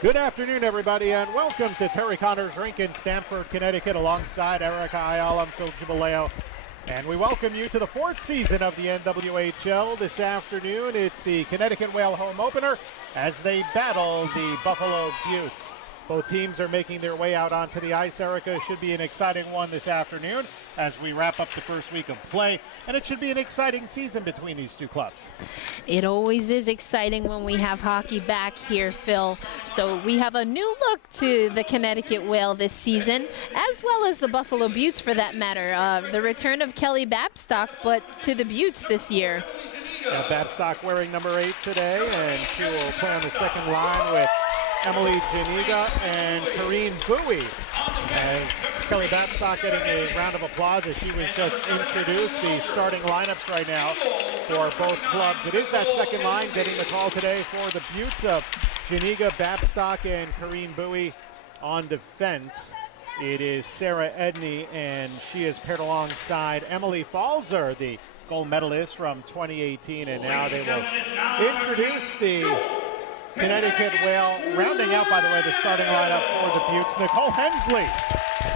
Good afternoon, everybody, and welcome to Terry Connor's Rink in Stamford, Connecticut, alongside Erica Ayala. I'm Phil Gibaleo, and we welcome you to the fourth season of the NWHL. This afternoon, it's the Connecticut Whale home opener as they battle the Buffalo Beauts. Both teams are making their way out onto the ice. Erica, should be an exciting one this afternoon as we wrap up the first week of play, and it should be an exciting season between these two clubs. It always is exciting when we have hockey back here, Phil. So we have a new look to the Connecticut Whale this season, as well as the Buffalo Beauts for that matter. The return of Kelly Babstock, but to the Beauts this year. Babstock wearing number 8 today, and she will play on the second line with Emily Janiga and Karine Bowie, as Kelly Babstock getting a round of applause as she was just introduced. The starting lineups right now for both clubs. It is that second line getting the call today for the Beauts of Janiga, Babstock, and Karine Bowie on defense. It is Sarah Edney, and she is paired alongside Emily Falzer, the gold medalist from 2018, and now they will introduce the Connecticut Whale, rounding out, by the way, the starting lineup for the Beauts. Nicole Hensley,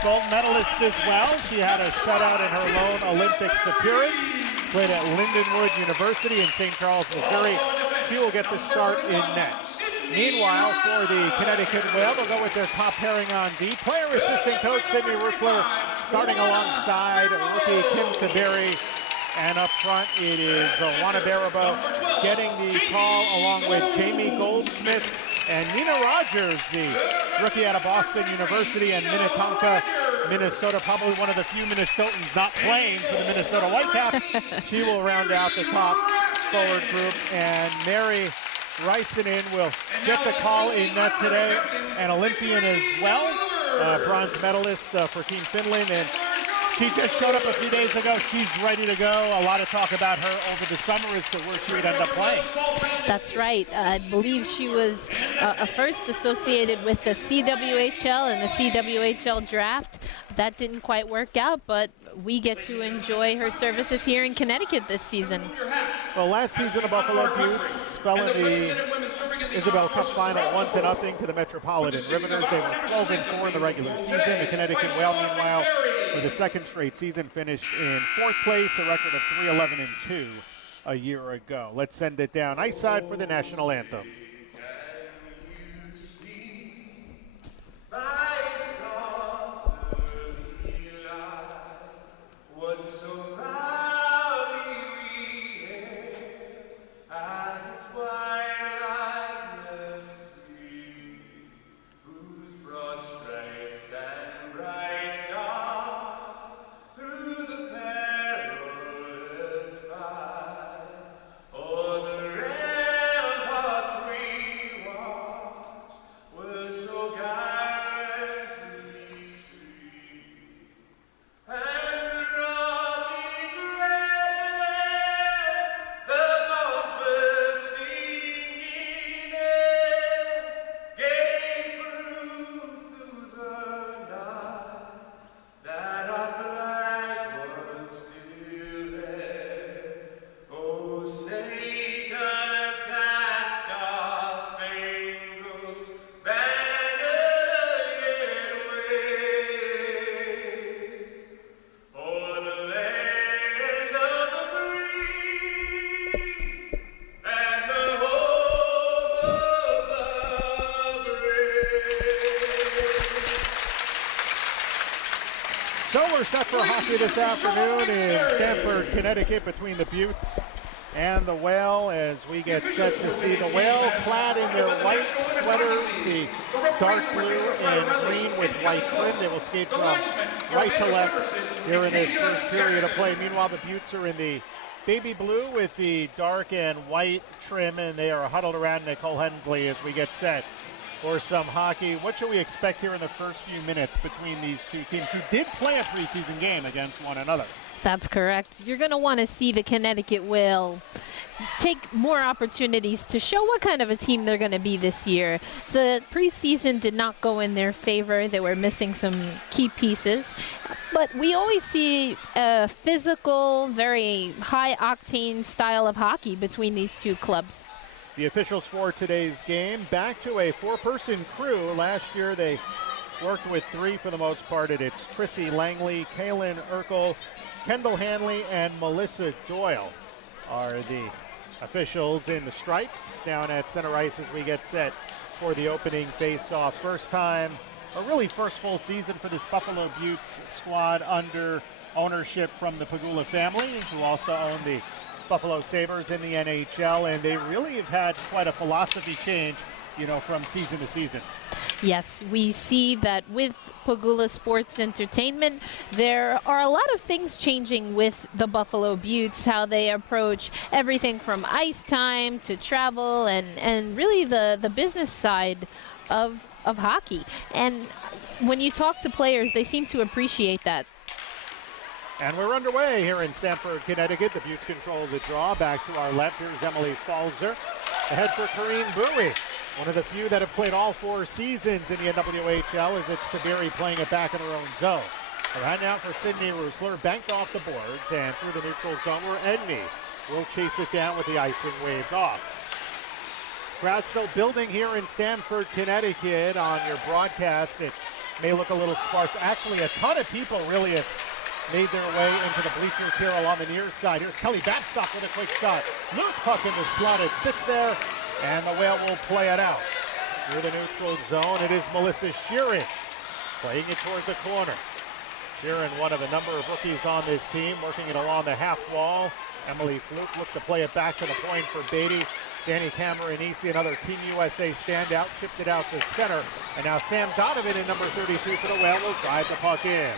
gold medalist as well. She had a shutout in her lone Olympics appearance. Played at Lindenwood University in St. Charles, Missouri. She will get the start in net. Meanwhile, for the Connecticut Whale, they'll go with their top pairing on D. Player assistant coach Sydney Rissler starting alongside rookie Kim Taberi. And up front, it is Juana Barabo getting the call along with Jamie Goldsmith and Nina Rogers, the rookie out of Boston University and Minnetonka, Minnesota. Probably one of the few Minnesotans not playing for the Minnesota Whitecaps. She will round out the top forward group. And Mary Rysanen will get the call in net today, an Olympian as well, bronze medalist for Team Finland. And she just showed up a few days ago. She's ready to go. A lot of talk about her over the summer as to where she would end up playing. That's right. I believe she was first associated with the CWHL and the CWHL draft. That didn't quite work out, but we get to enjoy her services here in Connecticut this season. Well, last season the Buffalo Beauts fell in the Isabel Cup final 1-0 to the Metropolitan Riveters. They were 12-4 in the regular season. The Connecticut Whale, meanwhile, for the second straight season, finished in 4th place, a record of 3-11-2 a year ago. Let's send it down ice side for the national anthem. So we're set for hockey this afternoon in Stamford, Connecticut, between the Beauts and the Whale, as we get set to see the Whale clad in their white sweaters, the dark blue and green with white trim. They will skate from right to left here in this first period of play. Meanwhile, the Beauts are in the baby blue with the dark and white trim, and they are huddled around Nicole Hensley as we get set for some hockey. What should we expect here in the first few minutes between these two teams who did play a preseason game against one another? That's correct. You're going to want to see the Connecticut Whale take more opportunities to show what kind of a team they're going to be this year. The preseason did not go in their favor. They were missing some key pieces. But we always see a physical, very high-octane style of hockey between these two clubs. The officials for today's game, back to a 4-person crew. Last year they worked with 3 for the most part. It's Trissy Langley, Kaylin Urkel, Kendall Hanley, and Melissa Doyle are the officials in the stripes down at center ice as we get set for the opening face-off. First time, or really first full season for this Buffalo Buttes squad under ownership from the Pegula family, who also own the Buffalo Sabres in the NHL, and they really have had quite a philosophy change, from season to season. Yes, we see that with Pegula Sports Entertainment, there are a lot of things changing with the Buffalo Buttes, how they approach everything from ice time to travel and really the business side of hockey. And when you talk to players, they seem to appreciate that. And we're underway here in Stamford, Connecticut. The Buttes control the draw. Back to our left, here's Emily Falzer. Ahead for Corinne Bowie. One of the few that have played all 4 seasons in the NWHL as it's Tabiri playing it back in her own zone. Right now for Sydney Rusler, banked off the boards and through the neutral zone where Edney will chase it down with the icing waved off. Crowd still building here in Stamford, Connecticut. On your broadcast, it may look a little sparse. Actually, a ton of people really have made their way into the bleachers here along the near side. Here's Kelly Babstock with a quick shot. Loose puck in the slot. It sits there, and the Whale will play it out. Through the neutral zone, it is Melissa Sheeran playing it toward the corner. Sheeran, one of a number of rookies on this team, working it along the half wall. Emily Fluke looked to play it back to the point for Beatty. Danny Cameronese, another Team USA standout, chipped it out to center. And now Sam Donovan in number 32 for the Whale will drive the puck in.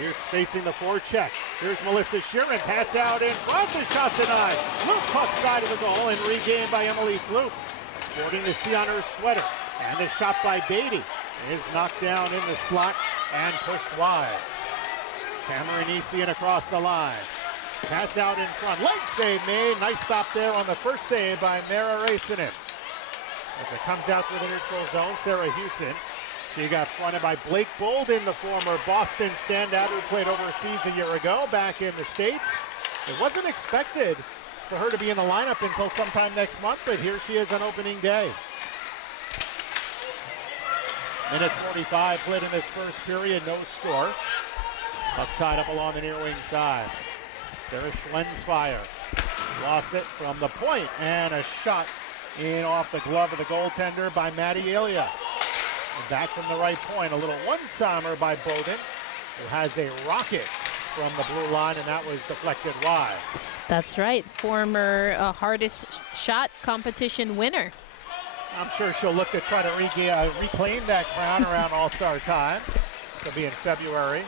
Utes facing the forecheck. Here's Melissa Sheeran, pass out in front, the shot denied. Loose puck side of the goal and regained by Emily Fluke. Sporting the C on her sweater. And the shot by Beatty is knocked down in the slot and pushed wide. Cameronese in across the line. Pass out in front. Leg save made. Nice stop there on the first save by Mara Raisinen. As it comes out through the neutral zone, Sarah Hewson. She got fronted by Blake Bolden, the former Boston standout who played overseas a year ago back in the States. It wasn't expected for her to be in the lineup until sometime next month, but here she is on opening day. Minute 45 played in this first period, no score. Puck tied up along the near wing side. Sarah Schlensfire lost it from the point, and a shot in off the glove of the goaltender by Maddie Elia. And back from the right point, a little one-timer by Bowden, who has a rocket from the blue line, and that was deflected wide. That's right, former hardest shot competition winner. I'm sure she'll look to try to reclaim that crown around All-Star time. It'll be in February.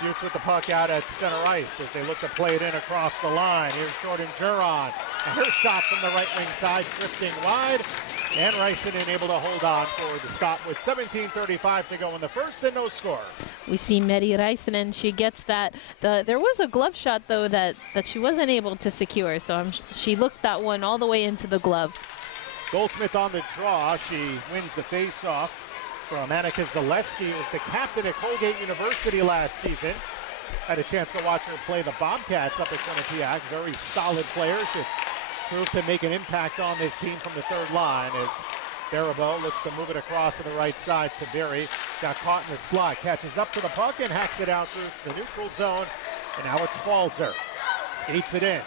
Buttes with the puck out at center ice as they look to play it in across the line. Here's Jordan Juron. And her shot from the right wing side, drifting wide. And Raisinen able to hold on for the stop with 17:35 to go in the first and no score. We see Medi Raisinen. She gets that. There was a glove shot, though, that she wasn't able to secure. So she looked that one all the way into the glove. Goldsmith on the draw. She wins the face-off from Annika Zaleski, who was the captain at Colgate University last season. Had a chance to watch her play the Bobcats up at Quinnipiac. Very solid player. Should prove to make an impact on this team from the third line as Barabo looks to move it across to the right side to Berry. Got caught in the slot. Catches up to the puck and hacks it out through the neutral zone. And now it's Falzer. Skates it in.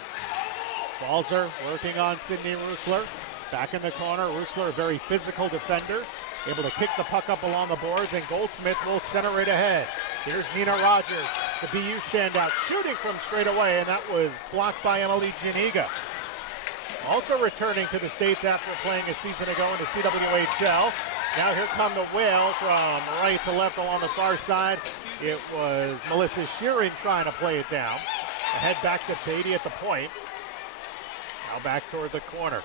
Falzer working on Sydney Rusler. Back in the corner. Rusler, a very physical defender. Able to kick the puck up along the boards, and Goldsmith will center it ahead. Here's Nina Rogers, the BU standout, shooting from straight away, and that was blocked by Emily Janiga. Also returning to the States after playing a season ago in the CWHL. Now here come the Whale from right to left along the far side. It was Melissa Sheeran trying to play it down. Ahead back to Beatty at the point. Now back toward the corner.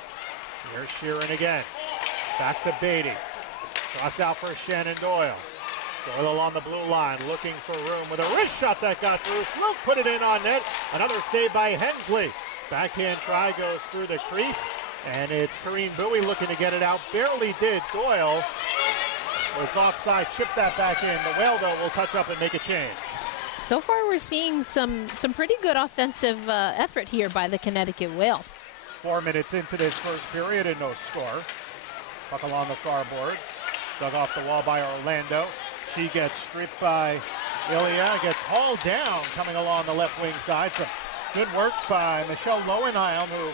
Here's Sheeran again. Back to Beatty. Cross out for Shannon Doyle. Doyle on the blue line, looking for room with a wrist shot that got through. Fluke put it in on net. Another save by Hensley. Backhand try goes through the crease, and it's Corinne Bowie looking to get it out. Barely did. Doyle was offside, chipped that back in. The Whale, though, will touch up and make a change. So far, we're seeing some pretty good offensive effort here by the Connecticut Whale. 4 minutes into this first period and no score. Puck along the far boards. Dug off the wall by Orlando. She gets stripped by Ilya. Gets hauled down coming along the left wing side. So good work by Michelle Lowenheim, who,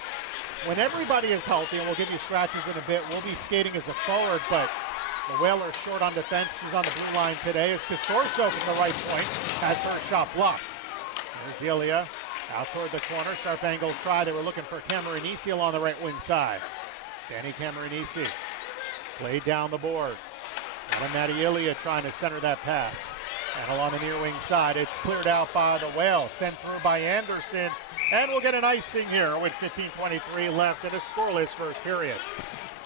when everybody is healthy, and we'll give you scratches in a bit, will be skating as a forward, but the Whalers short on defense. She's on the blue line today. As Casorso from the right point has her shot blocked. There's Ilya out toward the corner. Sharp angle try. They were looking for Cameronisi along the right wing side. Danny Cameronisi played down the boards. And Maddie Ilya trying to center that pass. And along the near wing side, it's cleared out by the Whale. Sent through by Anderson. And we'll get an icing here with 15:23 left in a scoreless first period.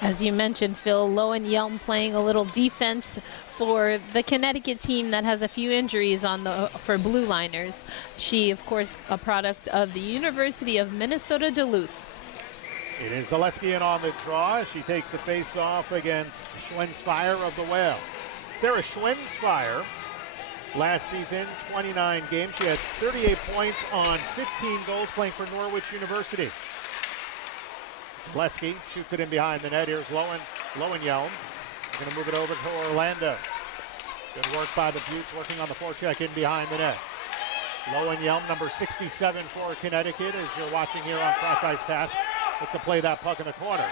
As you mentioned, Phil, Lowenhelm playing a little defense for the Connecticut team that has a few injuries for blue liners. She, of course, a product of the University of Minnesota Duluth. It is Zaleski in on the draw. She takes the face off against Schwensfire of the Whale. Sarah Schwensfire, last season, 29 games. She had 38 points on 15 goals playing for Norwich University. Zaleski shoots it in behind the net. Here's Lowenhelm. Going to move it over to Orlando. Good work by the Buttes, working on the forecheck in behind the net. Lowenhelm, number 67 for Connecticut, as you're watching here on Cross Ice Pass. Looks to play that puck in the corner.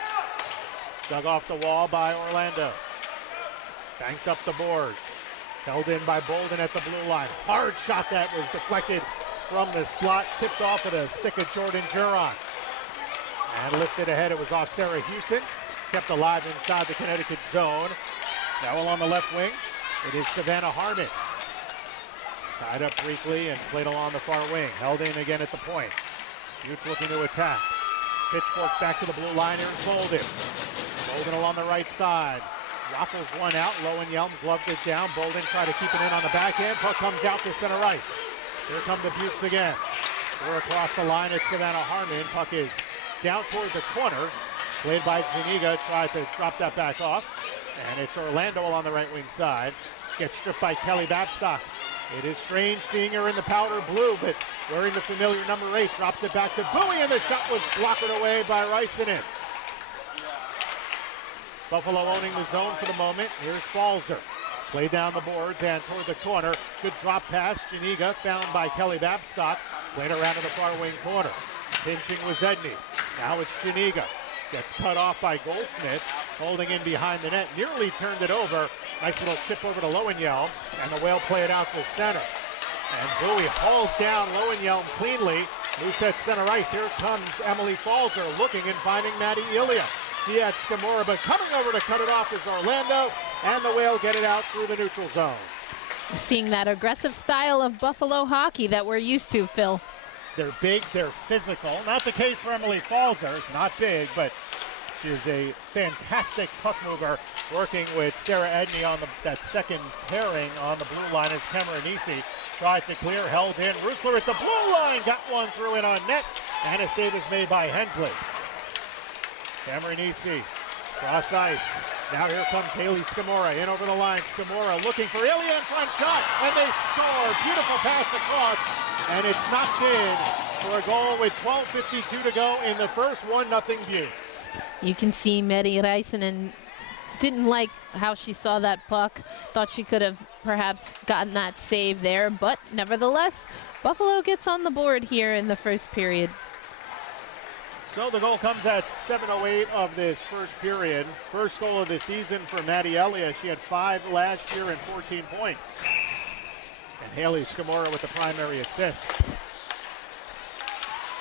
Dug off the wall by Orlando. Banked up the boards. Held in by Bolden at the blue line. Hard shot that was deflected from the slot. Tipped off of the stick of Jordan Juron. And lifted ahead. It was off Sarah Hewson. Kept alive inside the Connecticut zone. Now along the left wing, it is Savannah Harmon. Tied up briefly and played along the far wing. Held in again at the point. Buttes looking to attack. Pitchfork back to the blue line. Here's Bolden. Bolden along the right side. Waffles one out. Lowenhelm gloved it down. Bolden tried to keep it in on the backhand. Puck comes out to center ice. Here come the Buttes again. We're across the line at Savannah Harmon. Puck is down toward the corner. Played by Janiga. Tried to drop that back off. And it's Orlando on the right wing side. Gets stripped by Kelly Babstock. It is strange seeing her in the powder blue, but wearing the familiar number 8. Drops it back to Bowie, and the shot was blocked away by Rysanen. Buffalo owning the zone for the moment. Here's Falzer. Play down the boards and toward the corner. Good drop pass. Janiga found by Kelly Babstock. Played around to the far wing corner. Pinching was Edney. Now it's Janiga. Gets cut off by Goldsmith. Holding in behind the net. Nearly turned it over. Nice little chip over to Lowenhelm. And the Whale play it out to center. And Bowie hauls down Lowenhelm cleanly. Loose at center ice. Here comes Emily Falzer looking and finding Maddie Ilya. She had Skamora, but coming over to cut it off is Orlando. And the Whale get it out through the neutral zone. We're seeing that aggressive style of Buffalo hockey that we're used to, Phil. They're big, they're physical. Not the case for Emily Falzer. Not big, but she is a fantastic puck mover, working with Sarah Edney on that second pairing on the blue line as Cameronisi tried to clear, held in. Roosler at the blue line, got one through in on net, and a save is made by Hensley. Cameronisi, cross ice. Now here comes Haley Skamora in over the line. Skamora looking for Ilya in front, shot, and they score. Beautiful pass across, and it's knocked in for a goal with 12:52 to go in the first. 1-0 Buttes. You can see Meri Rysanen didn't like how she saw that puck. Thought she could have perhaps gotten that save there, but nevertheless, Buffalo gets on the board here in the first period. So the goal comes at 7:08 of this first period. First goal of the season for Maddie Elliott. She had 5 last year and 14 points. And Haley Skamora with the primary assist.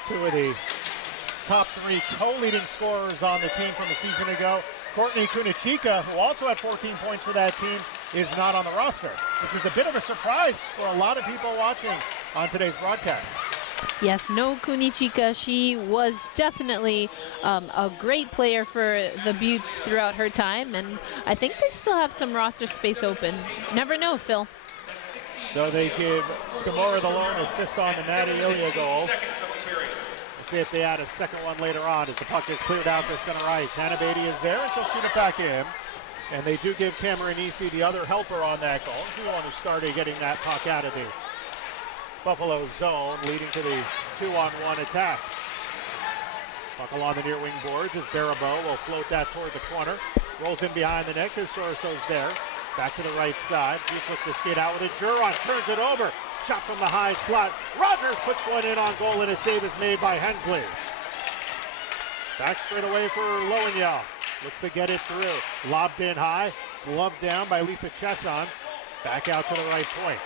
2 of the top 3 co-leading scorers on the team from a season ago. Courtney Kunichika, who also had 14 points for that team, is not on the roster, which was a bit of a surprise for a lot of people watching on today's broadcast. Yes, no Kunichika. She was definitely a great player for the Buttes throughout her time, and I think they still have some roster space open. Never know, Phil. So they give Skamora the lone assist on the Maddie Ilya goal. We'll see if they add a second one later on as the puck is cleared out to center ice. Hannah Beatty is there, and she'll shoot it back in. And they do give Cameronisi the other helper on that goal. She the one who started getting that puck out of the Buffalo zone, leading to the 2-on-1 attack. Puck along the near wing boards as Baribeau will float that toward the corner. Rolls in behind the net because Sorso's there. Back to the right side. Butch looks to skate out with it. Juron turns it over. Shot from the high slot. Rogers puts one in on goal, and a save is made by Hensley. Back straight away for Lowenjaw. Looks to get it through. Lobbed in high. Gloved down by Lisa Chesson. Back out to the right point.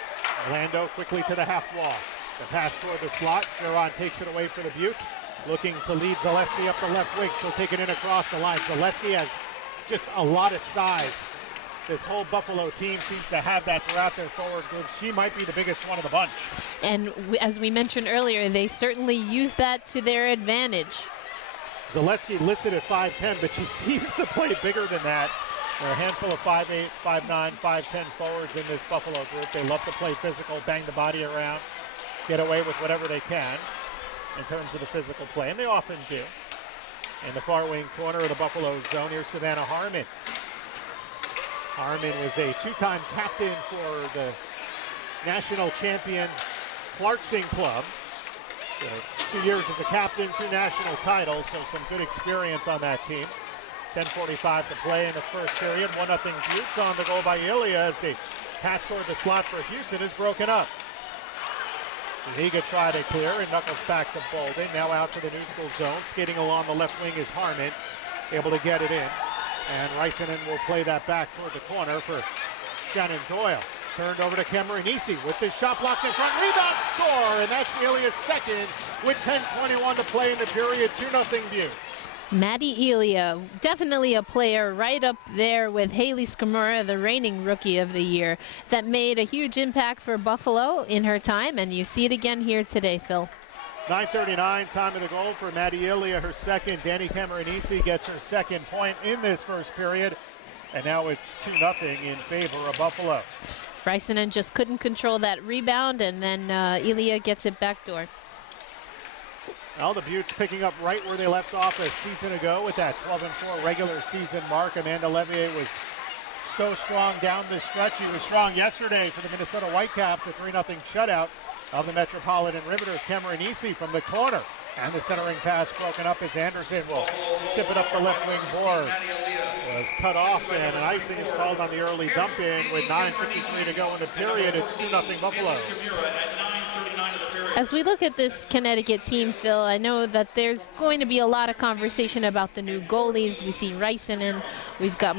Orlando quickly to the half wall. The pass toward the slot. Juron takes it away for the Buttes. Looking to lead Zaleski up the left wing. She'll take it in across the line. Zaleski has just a lot of size. This whole Buffalo team seems to have that throughout their forward groups. She might be the biggest one of the bunch. And as we mentioned earlier, they certainly use that to their advantage. Zaleski listed at 5'10", but she seems to play bigger than that. There are a handful of 5'8", 5'9", 5'10" forwards in this Buffalo group. They love to play physical, bang the body around, get away with whatever they can in terms of the physical play, and they often do. In the far wing corner of the Buffalo zone, here's Savannah Harmon. Harmon was a two-time captain for the national champion Clarkson Club. 2 years as a captain, 2 national titles, so some good experience on that team. 10:45 to play in the first period. 1-0 Buttes on the goal by Ilya as the pass toward the slot for Houston is broken up. Higa tried to clear and knuckles back to Bolden. Now out to the neutral zone. Skating along the left wing is Harmon, able to get it in. And Reisinen will play that back toward the corner for Shannon Doyle. Turned over to Cameronisi with the shot blocked in front. Rebound, score! And that's Ilya's second with 10:21 to play in the period. 2-0 Buttes. Maddie Elia, definitely a player right up there with Haley Skamura, the reigning Rookie of the Year, that made a huge impact for Buffalo in her time, and you see it again here today, Phil. 9:39, time of the goal for Maddie Elia, her second. Danny Cameronisi gets her second point in this first period, and now it's 2-0 in favor of Buffalo. Reisinen just couldn't control that rebound, and then Elia gets it backdoor. Well, the Buttes picking up right where they left off a season ago with that 12-4 regular season mark. Amanda Levier was so strong down the stretch. She was strong yesterday for the Minnesota Whitecaps, a 3-0 shutout of the Metropolitan Riveters. Cameronisi from the corner. And the centering pass broken up as Anderson will chip it up the left wing boards. Was cut off, and an icing is called on the early dump in with 9:53 to go in the period. It's 2-0 Buffalo. As we look at this Connecticut team, Phil, I know that there's going to be a lot of conversation about the new goalies. We see Reisinen. We've got,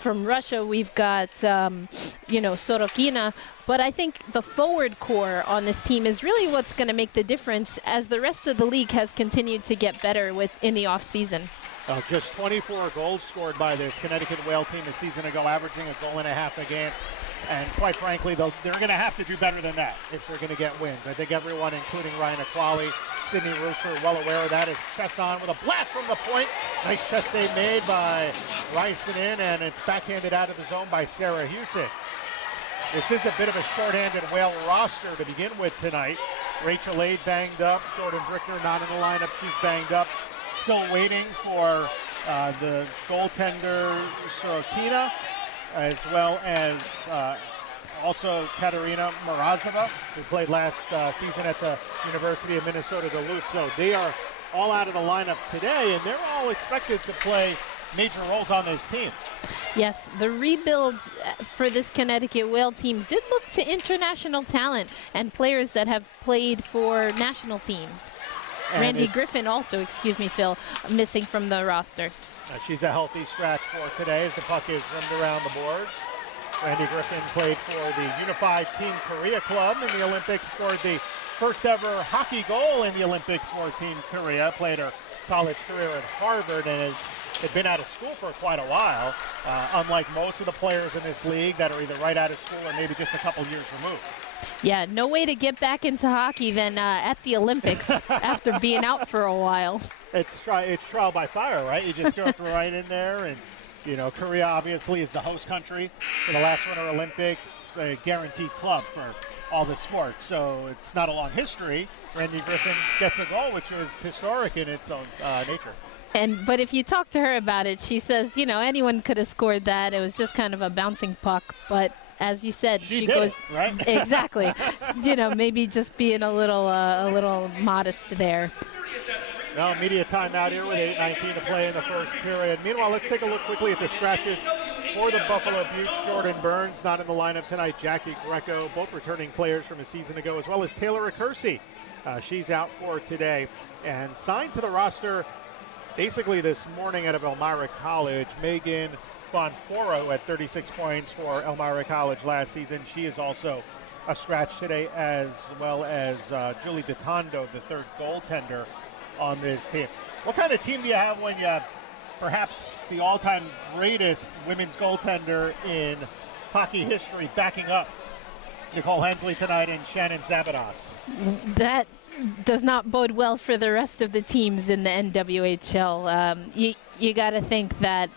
from Russia, we've got, Sorokina. But I think the forward core on this team is really what's going to make the difference as the rest of the league has continued to get better in the offseason. Just 24 goals scored by this Connecticut Whale team a season ago, averaging a goal and a half a game. And quite frankly, they're going to have to do better than that if they're going to get wins. I think everyone, including Ryan Aquali, Sydney Rooser, are well aware of that. As Chesson with a blast from the point. Nice chest save made by Reisinen, and it's backhanded out of the zone by Sarah Husick. This is a bit of a short-handed Whale roster to begin with tonight. Rachel Aid banged up. Jordan Brickner not in the lineup. She's banged up. Still waiting for the goaltender Sorokina, as well as also Katerina Morozova, who played last season at the University of Minnesota Duluth. So they are all out of the lineup today, and they're all expected to play major roles on this team. Yes, the rebuild for this Connecticut Whale team did look to international talent and players that have played for national teams. And Randy Griffin also, Phil, missing from the roster. She's a healthy scratch for today as the puck is rimmed around the boards. Randy Griffin played for the Unified Team Korea Club in the Olympics, scored the first ever hockey goal in the Olympics for Team Korea, played her college career at Harvard, and had been out of school for quite a while, unlike most of the players in this league that are either right out of school or maybe just a couple years removed. Yeah, no way to get back into hockey than at the Olympics after being out for a while. It's trial by fire, right? You just go right in there, and Korea obviously is the host country for the last Winter Olympics, a guaranteed club for all the sports. So it's not a long history. Randy Griffin gets a goal, which is historic in its own nature. But if you talk to her about it, she says, anyone could have scored that. It was just kind of a bouncing puck. But as you said, she goes did it, right? exactly. Maybe just being a little modest there. Well, media timeout here with 8:19 to play in the first period. Meanwhile, let's take a look quickly at the scratches for the Buffalo Beauts. Jordan Burns not in the lineup tonight. Jackie Greco, both returning players from a season ago, as well as Taylor Accursi. She's out for today. And signed to the roster basically this morning out of Elmira College, Megan Fonforo at 36 points for Elmira College last season. She is also a scratch today, as well as Julie DeTondo, the third goaltender on this team. What kind of team do you have when you perhaps the all-time greatest women's goaltender in hockey history backing up Nicole Hensley tonight and Shannon Zabados? That does not bode well for the rest of the teams in the NWHL. You got to think that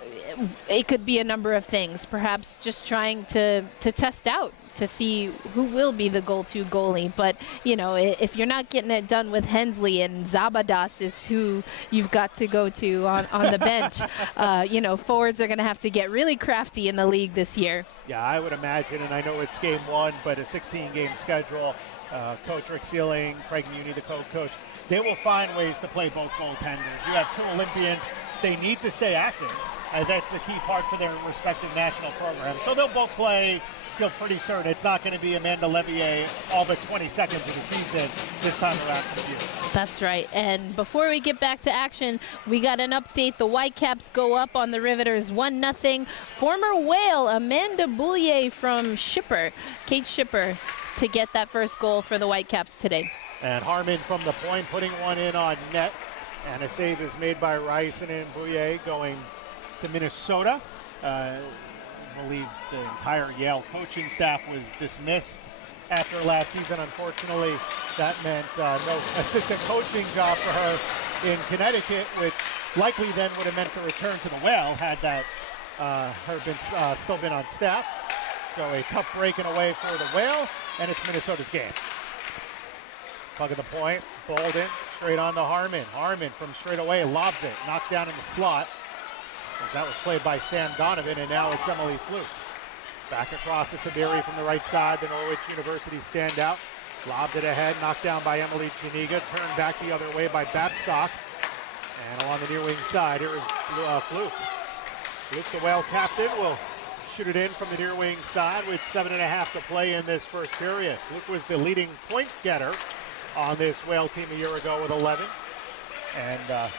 it could be a number of things. Perhaps just trying to test out to see who will be the go-to goalie. But, if you're not getting it done with Hensley, and Zabadas is who you've got to go to on the bench, forwards are going to have to get really crafty in the league this year. Yeah, I would imagine, and I know it's game one, but a 16-game schedule. Coach Rick Sealing, Craig Muni, the co-coach, they will find ways to play both goaltenders. You have two Olympians. They need to stay active. That's a key part for their respective national programs. So they'll both play. Feel pretty certain it's not going to be Amanda Levier all but 20 seconds of the season this time around for the Beauts. That's right. And before we get back to action, we got an update. The Whitecaps go up on the Riveters 1-0. Former Whale Amanda Boulier from Shipper, Kate Shipper, to get that first goal for the Whitecaps today. And Harmon from the point putting one in on net. And a save is made by Rice and Boulier going to Minnesota. I believe the entire Yale coaching staff was dismissed after last season. Unfortunately, that meant no assistant coaching job for her in Connecticut, which likely then would have meant the return to the Whale had that still been on staff. So a tough breaking away for the Whale, and it's Minnesota's game. Puck at the point, Bolden straight on to Harmon. Harmon from straight away lobs it, knocked down in the slot. That was played by Sam Donovan, and now it's Emily Fluke. Back across it to Berry from the right side, the Norwich University standout. Lobbed it ahead, knocked down by Emily Janiga, turned back the other way by Babstock. And along the near wing side, here is Fluke. Fluke, the Whale captain, will shoot it in from the near wing side with 7.5 to play in this first period. Fluke was the leading point getter on this Whale team a year ago with 11. And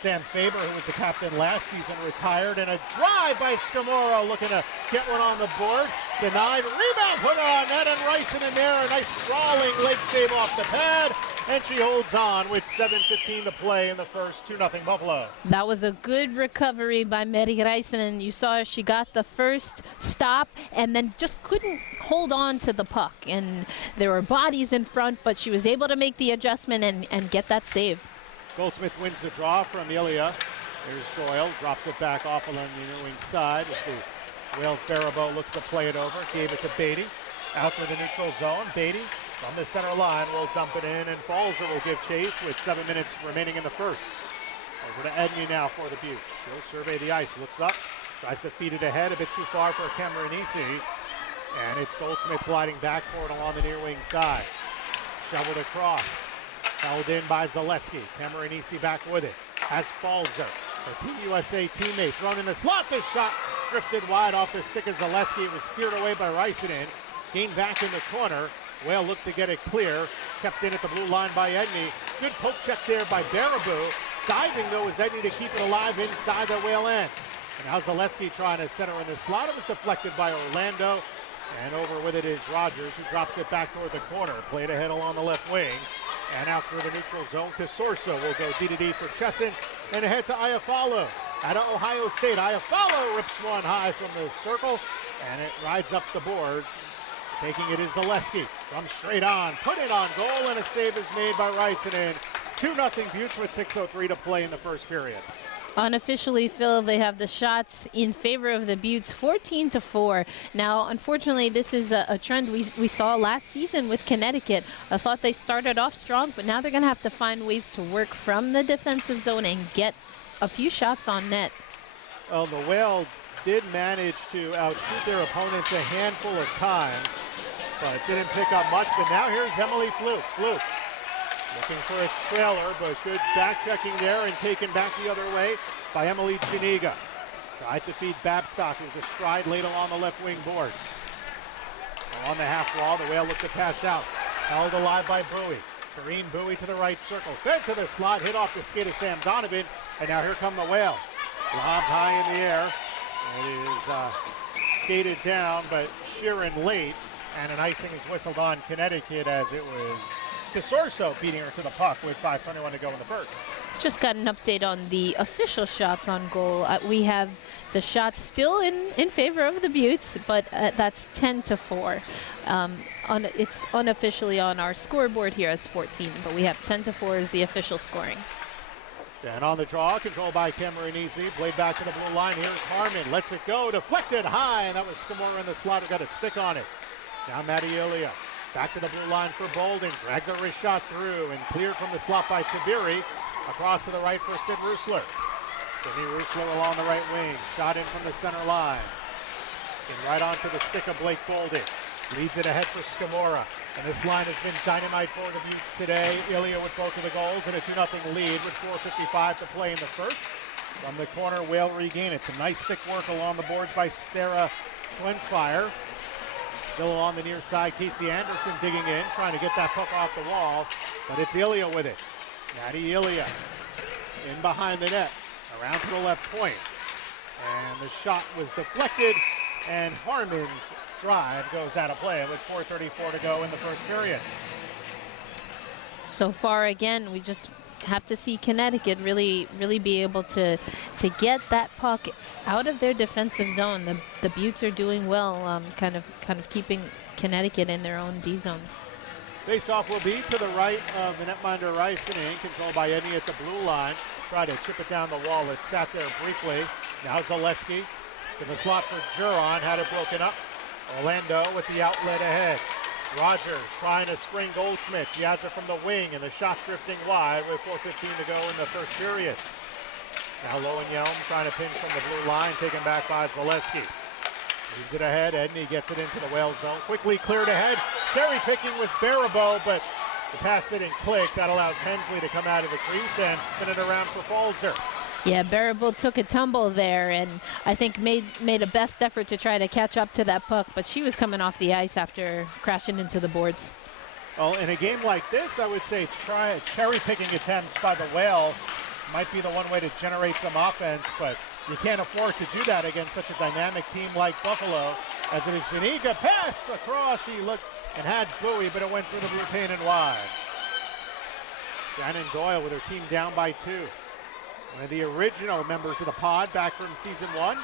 Sam Faber, who was the captain last season, retired, and a drive by Scamora looking to get one on the board. Denied, rebound, put it on net, and Rice in there. A nice sprawling leg save off the pad, and she holds on with 7:15 to play in the first. 2-0 Buffalo. That was a good recovery by Mary Reisen. You saw she got the first stop and then just couldn't hold on to the puck. And there were bodies in front, but she was able to make the adjustment and get that save. Goldsmith wins the draw from Ilya. There's Doyle, drops it back off along the near wing side. The Wales Barabo looks to play it over, gave it to Beatty. Out for the neutral zone, Beatty from the center line will dump it in, and Falzer will give chase with 7 minutes remaining in the first. Over to Edney now for the Beauts. She'll survey the ice, looks up, tries to feed it ahead, a bit too far for Cameronese. And it's Goldsmith gliding back for it along the near wing side. Shoveled across. Held in by Zaleski. Cameronese back with it. Has Falzer, her Team USA teammate, thrown in the slot. This shot drifted wide off the stick of Zaleski. It was steered away by Ricinen. Gained back in the corner. Whale looked to get it clear. Kept in at the blue line by Edney. Good poke check there by Baraboo. Diving, though, is Edney to keep it alive inside the Whale end. And now Zaleski trying to center in the slot. It was deflected by Orlando. And over with it is Rogers, who drops it back toward the corner. Played ahead along the left wing. And out through the neutral zone, Casorso will go D-to-D for Chesson. And ahead to Iafallo. Out of Ohio State, Iafallo rips one high from the circle. And it rides up the boards. Taking it is Zaleski. From straight on, put it on goal, and a save is made by Ricinen. 2-0 Beauts with 6:03 to play in the first period. Unofficially, Phil, they have the shots in favor of the Beauts, 14-4. Now, unfortunately, this is a trend we saw last season with Connecticut. I thought they started off strong, but now they're going to have to find ways to work from the defensive zone and get a few shots on net. Well, the Whale did manage to outshoot their opponents a handful of times, but didn't pick up much. But now here's Emily Fluke. Fluke looking for a trailer, but good back checking there and taken back the other way by Emily Janiga. Tried to feed Babstock, who's astride late along the left wing boards. On the half wall, the Whale looked to pass out. Held alive by Bowie. Kareen Bowie to the right circle. Fed to the slot, hit off the skid of Sam Donovan, and now here come the Whale. Lobbed high in the air. It is skated down, but Sheeran late, and an icing is whistled on Connecticut as it was DeSorso beating her to the puck with 5:21 to go in the first. Just got an update on the official shots on goal. We have the shots still in favor of the Buttes, but that's 10-4. It's unofficially on our scoreboard here as 14, but we have 10-4 as the official scoring. And on the draw, controlled by Cameronese, played back to the blue line. Here's Harmon, lets it go, deflected high, and that was Scamora in the slot who got a stick on it. Now Maddie Ilya, back to the blue line for Bolden, drags a wrist shot through and cleared from the slot by Tabiri. Across to the right for Sid Rusler. Sydney Rusler along the right wing, shot in from the center line. And right onto the stick of Blake Bolden. Leads it ahead for Scamora. And this line has been dynamite for the Buttes today. Ilya with both of the goals and a 2-0 lead with 4:55 to play in the first. From the corner, Whale regain it. Some nice stick work along the boards by Sarah Twensfire. Still on the near side, Casey Anderson digging in, trying to get that puck off the wall. But it's Ilya with it. Maddie Ilya in behind the net, around to the left point. And the shot was deflected, and Harmon's drive goes out of play with 4:34 to go in the first period. So far, again, we just have to see Connecticut really be able to get that puck out of their defensive zone. The Buttes are doing well, kind of keeping Connecticut in their own D zone. Face-off will be to the right of the netminder Ricinen, controlled by Edney at the blue line. Try to chip it down the wall. It sat there briefly. Now Zaleski to the slot for Juron, had it broken up. Orlando with the outlet ahead. Rogers trying to spring Goldsmith. She has it from the wing, and the shot drifting wide with 4:15 to go in the first period. Now Lowenjelm trying to pinch from the blue line, taken back by Zaleski. Moves it ahead. Edney gets it into the Whale zone. Quickly cleared ahead. Cherry picking with Barabo, but the pass didn't click. That allows Hensley to come out of the crease and spin it around for Falzer. Yeah, Barabo took a tumble there, and I think made a best effort to try to catch up to that puck, but she was coming off the ice after crashing into the boards. Well, in a game like this, I would say cherry picking attempts by the Whale might be the one way to generate some offense, but you can't afford to do that against such a dynamic team like Buffalo. As it is Janiga passed across, she looked and had Bowie, but it went through the blue paint and wide. Shannon Doyle with her team down by 2. One of the original members of the pod back from season 1.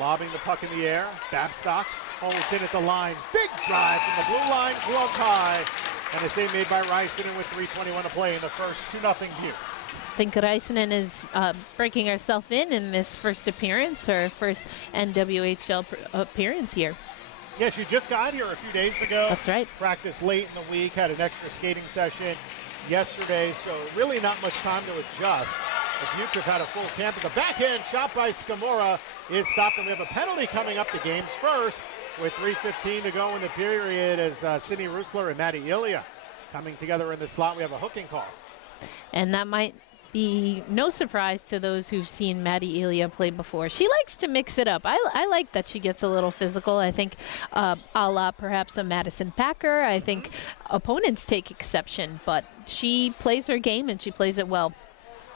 Lobbing the puck in the air. Babstock holds in at the line. Big drive from the blue line, glove high. And a save made by Ricinen with 3:21 to play in the first. 2-0 Buttes. I think Ricinen is breaking herself in this first appearance, her first NWHL appearance here. Yeah, she just got here a few days ago. That's right. Practiced late in the week, had an extra skating session yesterday, so really not much time to adjust. The Buttes have had a full camp, but the backhand shot by Scamora is stopped, and we have a penalty coming up, the game's first, with 3:15 to go in the period as Sydney Rusler and Maddie Ilya coming together in the slot. We have a hooking call. And that might be no surprise to those who've seen Maddie Ilya play before. She likes to mix it up. I like that she gets a little physical. I think a la perhaps a Madison Packer. I think opponents take exception, but she plays her game and she plays it well.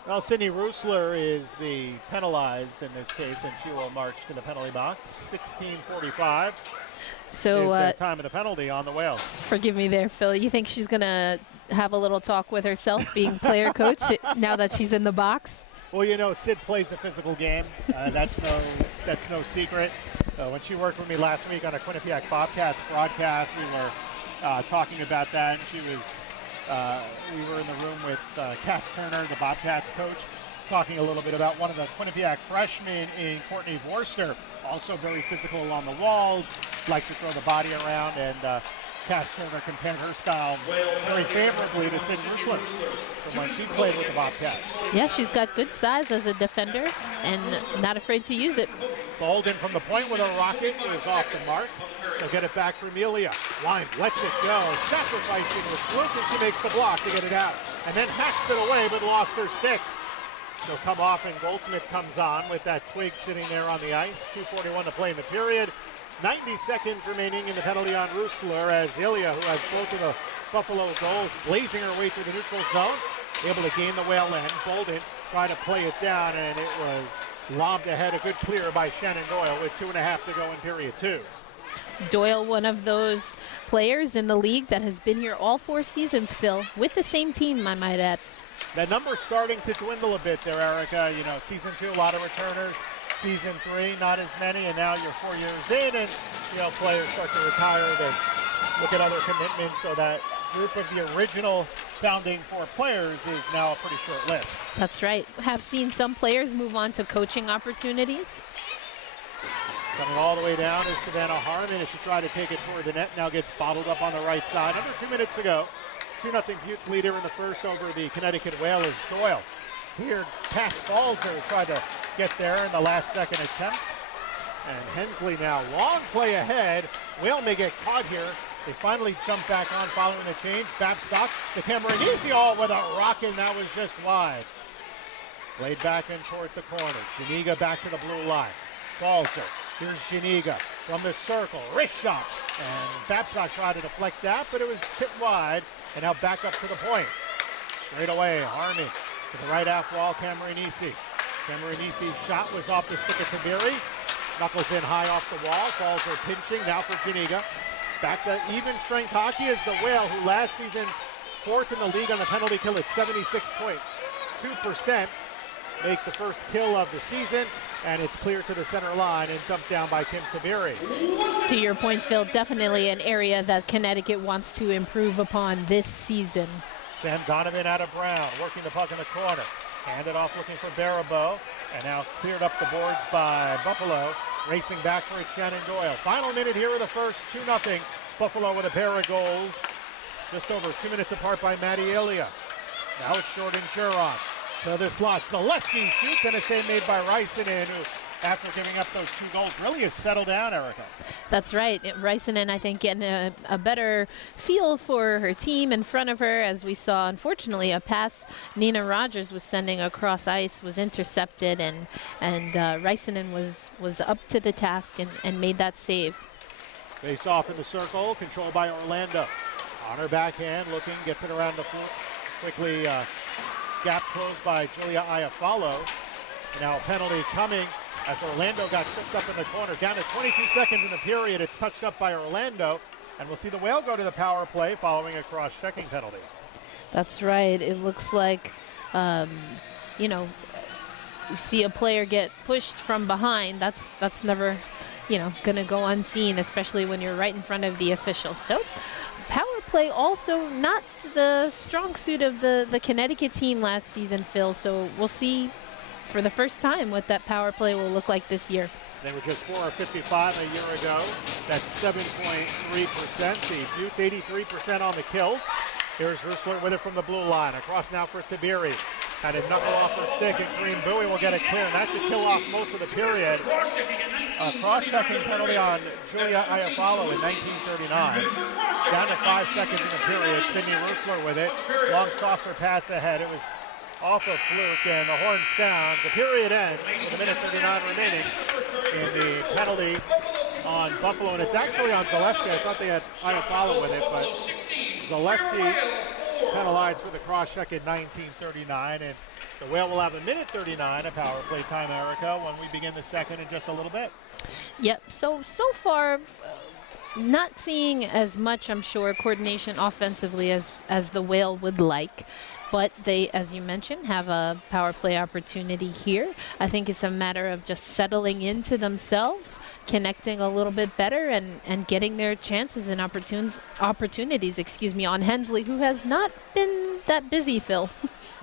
Well, Sydney Rusler is the penalized in this case, and she will march to the penalty box. 16:45 so, is the time of the penalty on the Whale. Forgive me there, Phil. You think she's going to have a little talk with herself, being player coach, now that she's in the box? Well, you know, Sid plays a physical game. That's no secret. When she worked with me last week on a Quinnipiac Bobcats broadcast, we were talking about that. And she was, we were in the room with Cass Turner, the Bobcats coach, talking a little bit about one of the Quinnipiac freshmen in Courtney Vorster, also very physical along the walls, likes to throw the body around, and Cass Turner compared her style very favorably to Sid Rusler from when she played with the Bobcats. Yeah, she's got good size as a defender and not afraid to use it. Bolden from the point with a rocket was off the mark. She'll get it back for Amelia. Wines lets it go, sacrificing with fluke, and she makes the block to get it out. And then hacks it away, but lost her stick. She'll come off, and Goldsmith comes on with that twig sitting there on the ice. 2:41 to play in the period. 90 seconds remaining in the penalty on Rusler as Ilya, who has both of the Buffalo goals, blazing her way through the neutral zone, able to gain the whale end. Bolden tried to play it down, and it was lobbed ahead. A good clear by Shannon Doyle with 2.5 to go in period 2. Doyle, one of those players in the league that has been here all 4 seasons, Phil, with the same team, I might add. That number's starting to dwindle a bit there, Erica. You know, season 2, a lot of returners. Season 3, not as many, and now you're 4 years in, and you know players start to retire. They look at other commitments, so that group of the original founding 4 players is now a pretty short list. That's right. Have seen some players move on to coaching opportunities. Coming all the way down is Savannah Harmon as she tried to take it toward the net. Now gets bottled up on the right side. Under 2 minutes ago, 2-0 Buttes leader in the first over the Connecticut Whalers. Doyle here past Balzer, tried to get there in the last second attempt. And Hensley now, long play ahead. Whale may get caught here. They finally jump back on following the change. Babstock to Cameronese, all with a rocket, and that was just wide. Played back in toward the corner. Janiga back to the blue line. Balzer, here's Janiga from the circle. Wrist shot, and Babstock tried to deflect that, but it was tipped wide, and now back up to the point. Straight away, Harmon to the right half wall, Cameronese. Cameronese's shot was off the stick of Tabiri. Knuckles in high off the wall. Balls are pinching now for Janiga. Back to even strength hockey is the Whale, who last season 4th in the league on the penalty kill at 76.2%. Make the first kill of the season, and it's clear to the center line and dumped down by Kim Tabiri. To your point, Phil, definitely an area that Connecticut wants to improve upon this season. Sam Donovan out of Brown, working the puck in the corner. Handed off looking for Barabo, and now cleared up the boards by Buffalo. Racing back for it, Shannon Doyle. Final minute here of the first, 2-0. Buffalo with a pair of goals. Just over 2 minutes apart by Maddie Ilya. Now it's Jordan Juron to the slot. Zaleski shoots, and a save made by Rysanen, who, after giving up those 2 goals, really has settled down, Erica. That's right. Rysanen, I think, getting a better feel for her team in front of her. As we saw, unfortunately, a pass Nina Rogers was sending across ice was intercepted, and Rysanen was up to the task and made that save. Face off in the circle, controlled by Orlando. On her backhand, looking, gets it around the floor. Quickly gap closed by Julia Iafallo. Now a penalty coming as Orlando got tripped up in the corner. Down to 22 seconds in the period. It's touched up by Orlando. And we'll see the Whale go to the power play following a cross-checking penalty. That's right. It looks like, you know, you see a player get pushed from behind. That's never, you know, going to go unseen, especially when you're right in front of the official. So power play also not the strong suit of the Connecticut team last season, Phil. So we'll see for the first time what that power play will look like this year. They were just 4-55 a year ago. That's 7.3%. The Buttes 83% on the kill. Here's Rusler with it from the blue line. Across now for Tabiri. Had a knuckle off her stick, and Kareem Bowie will get it clear. And that should kill off most of the period. A cross-checking penalty on Julia Iafallo in 1939. Down to 5 seconds in the period. Sydney Rusler with it. Long saucer pass ahead. It was off of fluke, and the horn sounds. The period ends with 1:39 remaining in the penalty on Buffalo, and it's actually on Zaleski. I thought they had Iafallo with it, but Zaleski penalized for the cross-check in 1939, and the Whale will have 1:39 of power play time, Erica, when we begin the second in just a little bit. Yep, so far, not seeing as much, I'm sure, coordination offensively as the Whale would like. But they, as you mentioned, have a power play opportunity here. I think it's a matter of just settling into themselves, connecting a little bit better, and getting their chances and opportunities, on Hensley, who has not been that busy, Phil.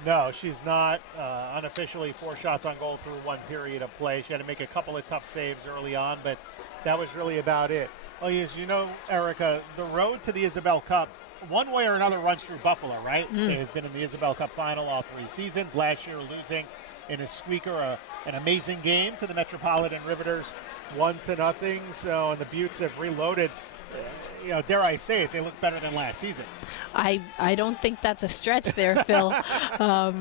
No, she's not. Unofficially 4 shots on goal through 1 period of play. She had to make a couple of tough saves early on, but that was really about it. Well, as you know, Erica, the road to the Isabel Cup, one way or another, runs through Buffalo, right? They've been in the Isabel Cup final all 3 seasons. Last year, losing in a squeaker, an amazing game to the Metropolitan Riveters, 1-0. So, and the Buttes have reloaded. Dare I say it, they look better than last season. I don't think that's a stretch there, Phil.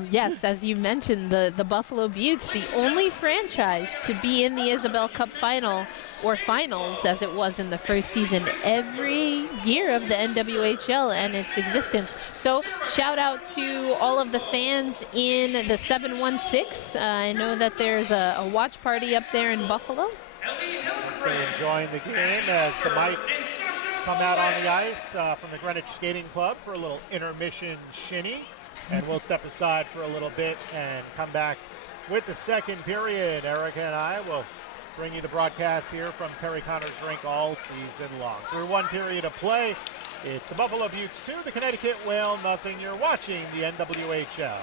Yes, as you mentioned, the Buffalo Buttes, the only franchise to be in the Isabel Cup final or finals as it was in the first season every year of the NWHL and its existence. So shout out to all of the fans in the 716. I know that there's a watch party up there in Buffalo. They're enjoying the game as the mics come out on the ice from the Greenwich Skating Club for a little intermission shinny. And we'll step aside for a little bit and come back with the second period. Erica and I will bring you the broadcast here from Terry Connor's rink all season long. Through one period of play, it's the Buffalo Buttes 2, the Connecticut Whale nothing. You're watching the NWHL.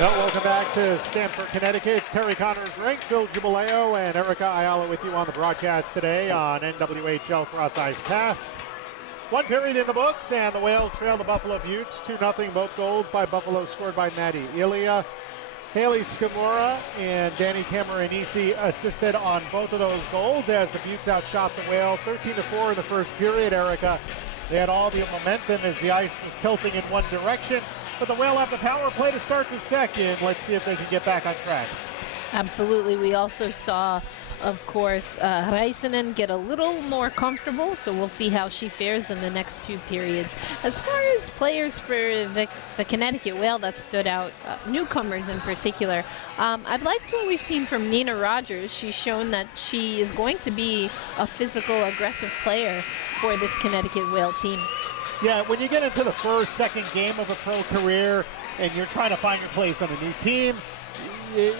Well, welcome back to Stamford, Connecticut. Terry Connors Rink, Phil Jubileo, and Erica Ayala with you on the broadcast today on NWHL Cross Ice Pass. One period in the books, and the Whales trail the Buffalo Beauts 2-0. Both goals by Buffalo scored by Maddie Ilya. Haley Scamora and Danny Cameronisi assisted on both of those goals as the Beauts outshot the Whale 13-4 in the first period, Erica. They had all the momentum as the ice was tilting in one direction, but the Whale have the power play to start the second. Let's see if they can get back on track. Absolutely. We also saw, of course, Räisänen get a little more comfortable, so we'll see how she fares in the next two periods. As far as players for the Connecticut Whale that stood out, newcomers in particular, I've liked what we've seen from Nina Rogers. She's shown that she is going to be a physical, aggressive player for this Connecticut Whale team. Yeah, when you get into the first, second game of a pro career and you're trying to find your place on a new team,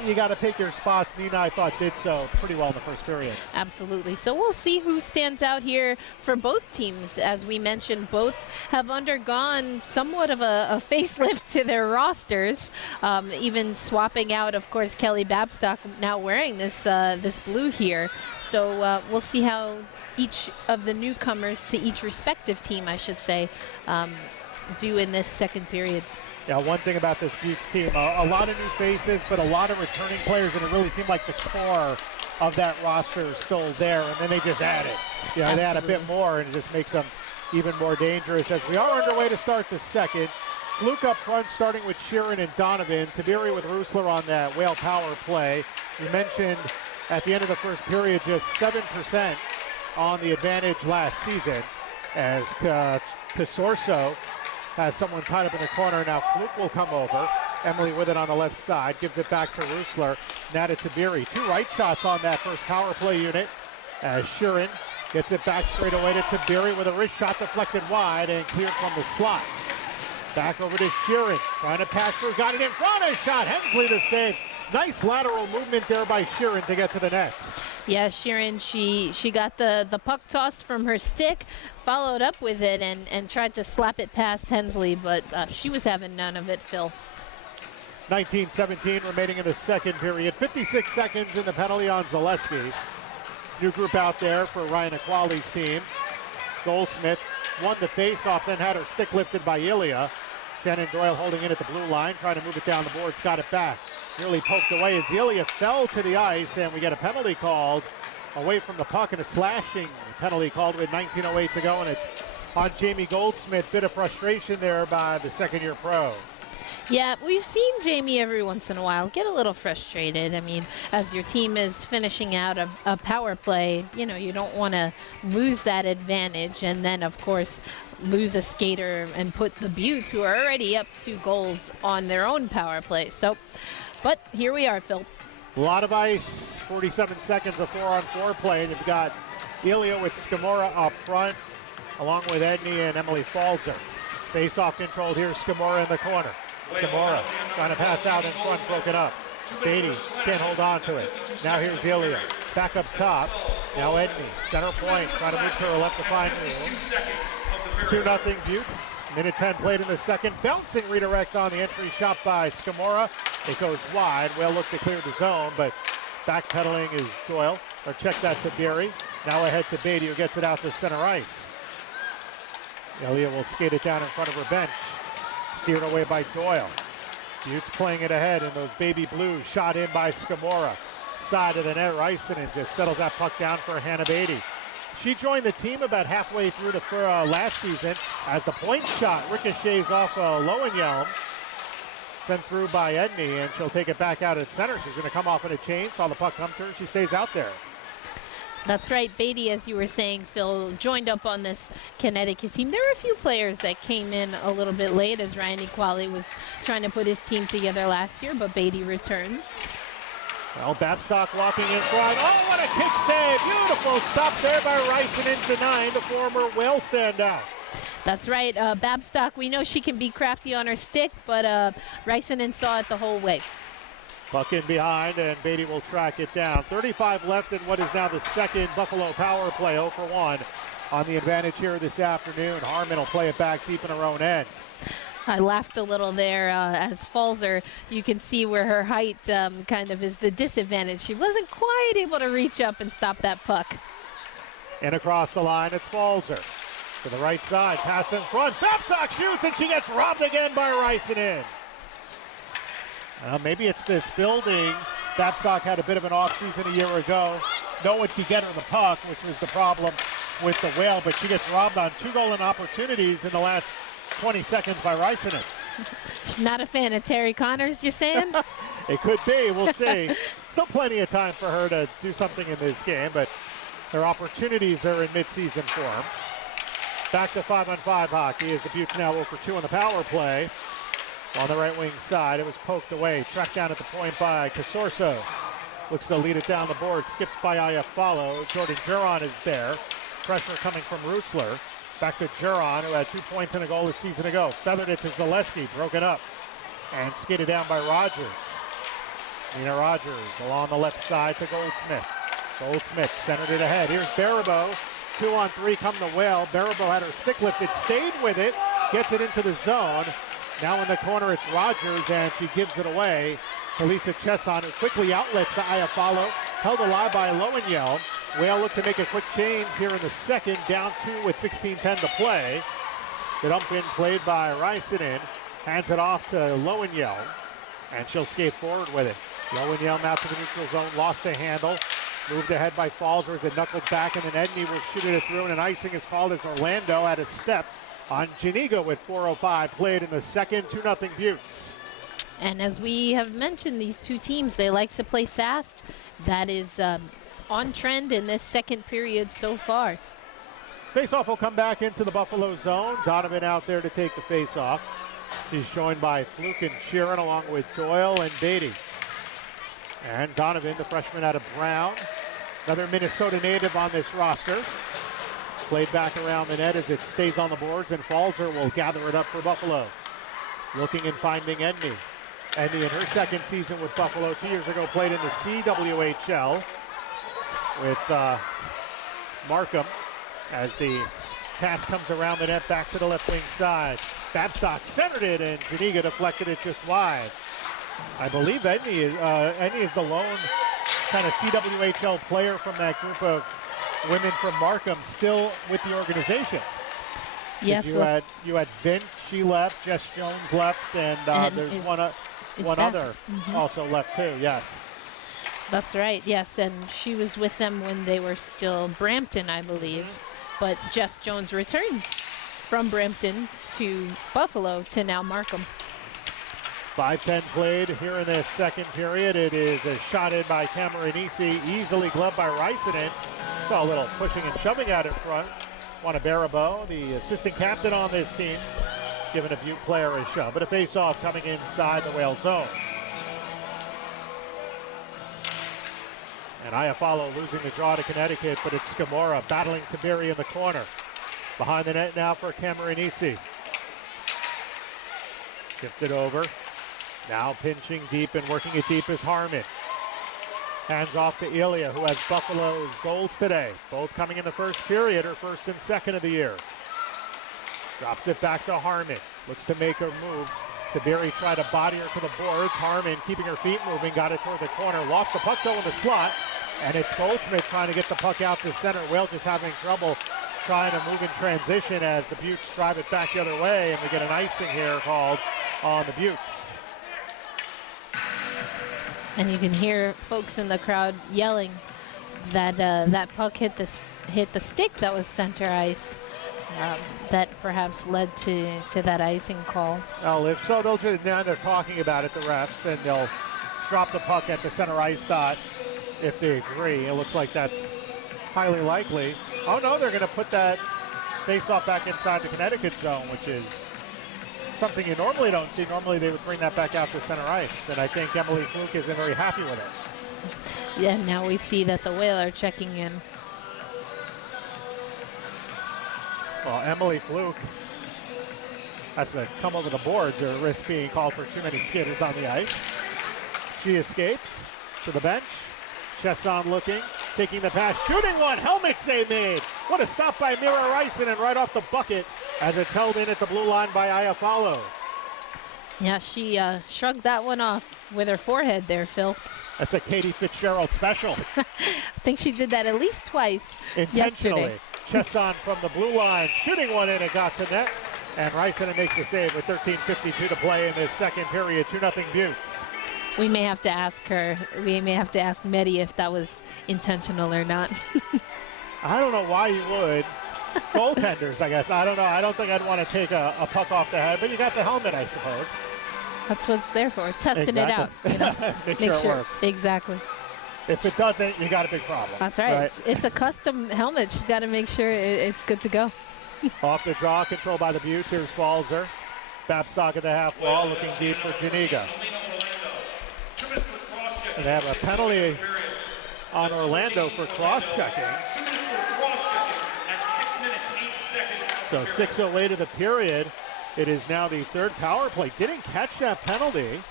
you got to pick your spots. Nina, I thought, did so pretty well in the first period. Absolutely. So we'll see who stands out here for both teams. As we mentioned, both have undergone somewhat of a facelift to their rosters, even swapping out, of course, Kelly Babstock now wearing this blue here. So we'll see how each of the newcomers to each respective team, I should say, do in this second period. Yeah, one thing about this Buttes team, a lot of new faces, but a lot of returning players, and it really seemed like the core of that roster is still there, and then they just add it. Yeah, they add a bit more, and it just makes them even more dangerous. As we are underway to start the second, Luke up front, starting with Sheeran and Donovan. Tiberi with Rusler on that Whale power play. You mentioned at the end of the first period, just 7% on the advantage last season, as Casorso has someone tied up in the corner. Now Fluke will come over. Emily with it on the left side, gives it back to Rusler. Now to Tiberi. Two right shots on that first power play unit as Sheeran gets it back straight away to Tiberi with a wrist shot deflected wide and cleared from the slot. Back over to Sheeran, trying to pass through, got it in front, a shot. Hensley the save. Nice lateral movement there by Sheeran to get to the net. Yeah, Sheeran, she got the puck tossed from her stick, followed up with it, and tried to slap it past Hensley, but she was having none of it, Phil. 19-17 remaining in the second period. 56 seconds in the penalty on Zaleski. New group out there for Ryan Aquali's team. Goldsmith won the face-off, then had her stick lifted by Ilya. Shannon Doyle holding in at the blue line, trying to move it down the boards, got it back. Nearly poked away as Ilya fell to the ice, and we get a penalty called away from the puck, and a slashing penalty called with 19:08 to go, and it's on Jamie Goldsmith. Bit of frustration there by the second-year pro. Yeah, we've seen Jamie every once in a while get a little frustrated. I mean, as your team is finishing out a power play, you know, you don't want to lose that advantage, and then, of course, lose a skater and put the Buttes, who are already up 2 goals, on their own power play. So, but here we are, Phil. A lot of ice, 47 seconds of 4-on-4 play, and you've got Ilya with Scamora up front, along with Edney and Emily Falzer. Face-off controlled here, Scamora in the corner. Scamora trying to pass out in front, broken up. Beatty can't hold on to it. Now here's Ilya, back up top. Now Edney, center point, trying to move to her left to find room. 2-0 Buttes. Minute 10 played in the second. Bouncing redirect on the entry shot by Scamora. It goes wide. Well, look to clear the zone, but backpedaling is Doyle. Or check that to Berry. Now ahead to Beatty, who gets it out to center ice. Ilya will skate it down in front of her bench. Steered away by Doyle. Buttes playing it ahead in those baby blues. Shot in by Scamora. Side of the net, Räisänen just settles that puck down for Hannah Beatty. She joined the team about halfway through last season as the point shot ricochets off Lowenjelm. Sent through by Edney, and she'll take it back out at center. She's going to come off in a chain. Saw the puck come to her. She stays out there. That's right. Beatty, as you were saying, Phil, joined up on this Connecticut team. There were a few players that came in a little bit late as Ryan Equali was trying to put his team together last year, but Beatty returns. Well, Babstock walking in front. Oh, what a kick save. Beautiful stop there by Räisänen, denying the former Whale standout. That's right. Babstock, we know she can be crafty on her stick, but Räisänen saw it the whole way. Puck in behind, and Beatty will track it down. 35 left in what is now the second Buffalo power play, 0 for 1 on the advantage here this afternoon. Harmon will play it back deep in her own end. I laughed a little there as Falzer. You can see where her height kind of is the disadvantage. She wasn't quite able to reach up and stop that puck. And across the line, it's Falzer. To the right side, pass in front. Babcock shoots, and she gets robbed again by Rysanen. Maybe it's this building. Babcock had a bit of an offseason a year ago. No one could get her the puck, which was the problem with the Whale, but she gets robbed on 2 goal opportunities in the last 20 seconds by Rysanen. Not a fan of Terry Connors, you're saying? It could be. We'll see. Still plenty of time for her to do something in this game, but her opportunities are in midseason form. Back to 5-on-5 hockey as the Buttes now 0 for 2 on the power play. On the right wing side, it was poked away. Tracked down at the point by Casorso. Looks to lead it down the board. Skips by Iafallo. Jordan Juron is there. Pressure coming from Rusler. Back to Juron, who had 2 points and a goal a season ago. Feathered it to Zaleski, broken up. And skated down by Rogers. Nina Rogers along the left side to Goldsmith. Goldsmith centered it ahead. Here's Baribeau. 2-on-3 come the Whale. Baribeau had her stick lifted, stayed with it, gets it into the zone. Now in the corner, it's Rogers, and she gives it away to Lisa Chesson, who quickly outlets to Iafallo. Held alive by Loewenjeld. Whale look to make a quick change here in the second, down 2 with 16:10 to play. The dump in played by Rysanen. Hands it off to Loewenjeld, and she'll skate forward with it. Loewenjeld now to the neutral zone, lost the handle. Moved ahead by Falzer as it knuckled back, and then Edney will shoot it through, and an icing is called as Orlando had a step on Janiga with 4:05 played in the second. 2-0 Buttes. And as we have mentioned, these two teams, they like to play fast. That is on trend in this second period so far. Faceoff will come back into the Buffalo zone. Donovan out there to take the faceoff. She's joined by Fluke and Sheeran along with Doyle and Beatty. And Donovan, the freshman out of Brown, another Minnesota native on this roster. Played back around the net as it stays on the boards, and Falzer will gather it up for Buffalo. Looking and finding Edney. Edney in her second season with Buffalo 2 years ago played in the CWHL with Markham as the pass comes around the net back to the left wing side. Babcock centered it, and Janiga deflected it just wide. I believe Edney is the lone kind of CWHL player from that group of women from Markham still with the organization. Yes. You had Vint, she left, Jess Jones left, and there's one other also left too, yes. That's right, yes, and she was with them when they were still Brampton, I believe. But Jess Jones returns from Brampton to Buffalo to now Markham. 5:10 played here in the second period. It is a shot in by Cameronese, easily gloved by Rysanen. Saw a little pushing and shoving out in front. Juana Baribeau, the assistant captain on this team, giving a Butte player a shove. But a face-off coming inside the Whale zone. And Iafallo losing the draw to Connecticut, but it's Scamora battling Tiberi in the corner. Behind the net now for Cameronese. Shifted over. Now pinching deep and working it deep is Harmon. Hands off to Ilya, who has Buffalo's goals today. Both coming in the first period, her first and second of the year. Drops it back to Harmon. Looks to make her move. Tiberi tried to body her to the boards. Harmon keeping her feet moving, got it toward the corner. Lost the puck though in the slot. And it's Goldsmith trying to get the puck out to center. Whale just having trouble trying to move in transition as the Buttes drive it back the other way. And we get an icing here called on the Buttes. And you can hear folks in the crowd yelling that that puck hit the stick that was center ice. That perhaps led to that icing call. Well, if so, now they're talking about it, the refs, and they'll drop the puck at the center ice dot if they agree. It looks like that's highly likely. Oh no, they're going to put that face-off back inside the Connecticut zone, which is something you normally don't see. Normally they would bring that back out to center ice, and I think Emily Fluke isn't very happy with it. Yeah, now we see that the Whale are checking in. Well, Emily Fluke has to come over the boards or risk being called for too many skitters on the ice. She escapes to the bench. Chesson looking, taking the pass, shooting one, helmet save made. What a stop by Mira Rysanen right off the bucket as it's held in at the blue line by Iafallo. Yeah, she shrugged that one off with her forehead there, Phil. That's a Katie Fitzgerald special. I think she did that at least twice Intentionally. yesterday. Chesson from the blue line, shooting one in and got to net. And Rysanen makes the save with 13:52 to play in this second period. 2-0 Buttes. We may have to ask her. We may have to ask Medi if that was intentional or not. I don't know why you would. Goaltenders, I guess. I don't know. I don't think I'd want to take a puck off the head, but you got the helmet, I suppose. That's what it's there for, testing it out. You know? Make sure it works. Exactly. If it doesn't, you got a big problem. That's right. It's a custom helmet. She's got to make sure it's good to go. Off the draw, controlled by the Buttes. Here's Falzer. Babcock at the half wall, looking deep for Janiga. And they have a penalty on Orlando for cross-checking. So 6:08 of the period. It is now the third power play. Didn't catch that penalty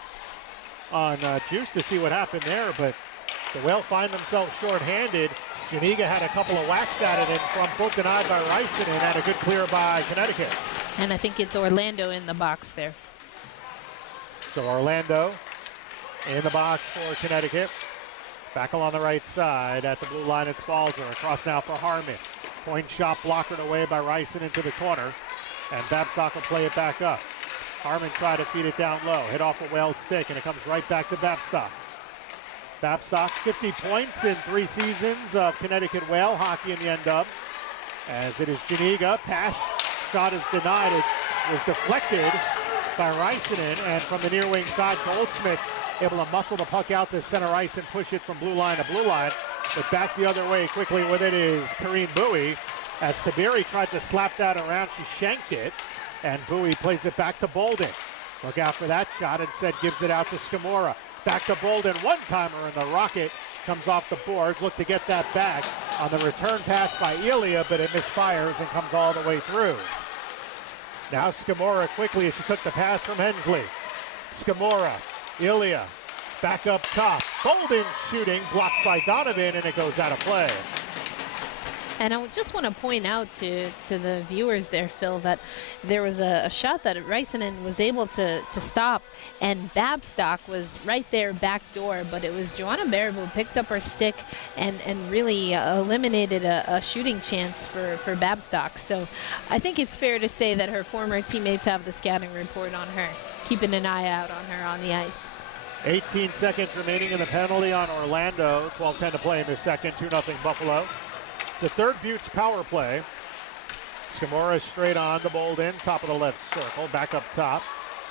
on Juice to see what happened there, but the Whale find themselves shorthanded. Janiga had a couple of whacks at it, and from both denied by Rysanen, and had a good clear by Connecticut. And I think it's Orlando in the box there. So Orlando in the box for Connecticut. Back along the right side at the blue line, it's Falzer. Across now for Harmon. Point shot blockered away by Rysanen into the corner. And Babcock will play it back up. Harmon tried to feed it down low. Hit off a Whale stick, and it comes right back to Babcock. Babcock, 50 points in 3 seasons of Connecticut Whale hockey in the NW. As it is Janiga. Pass shot is denied. It was deflected by Rysanen. And from the near wing side, Goldsmith able to muscle the puck out to center ice and push it from blue line to blue line. But back the other way quickly with it is Corrine Bowie. As Taberi tried to slap that around, she shanked it. And Bowie plays it back to Bolden. Look out for that shot. Instead gives it out to Scamora. Back to Bolden. One-timer, and the Rocket comes off the boards. Look to get that back on the return pass by Elia, but it misfires and comes all the way through. Now Scamora quickly as she took the pass from Hensley. Scamora, Elia, back up top. Bolden shooting, blocked by Donovan, and it goes out of play. And I just want to point out to the viewers there, Phil, that there was a shot that Rysanen was able to stop, and Babcock was right there back door, but it was Joanna Barab who picked up her stick and really eliminated a shooting chance for Babcock. So I think it's fair to say that her former teammates have the scouting report on her, keeping an eye out on her on the ice. 18 seconds remaining in the penalty on Orlando. 12:10 to play in the second. 2-0 Buffalo. The third Buttes power play. Scamora straight on to Bolden, top of the left circle, back up top.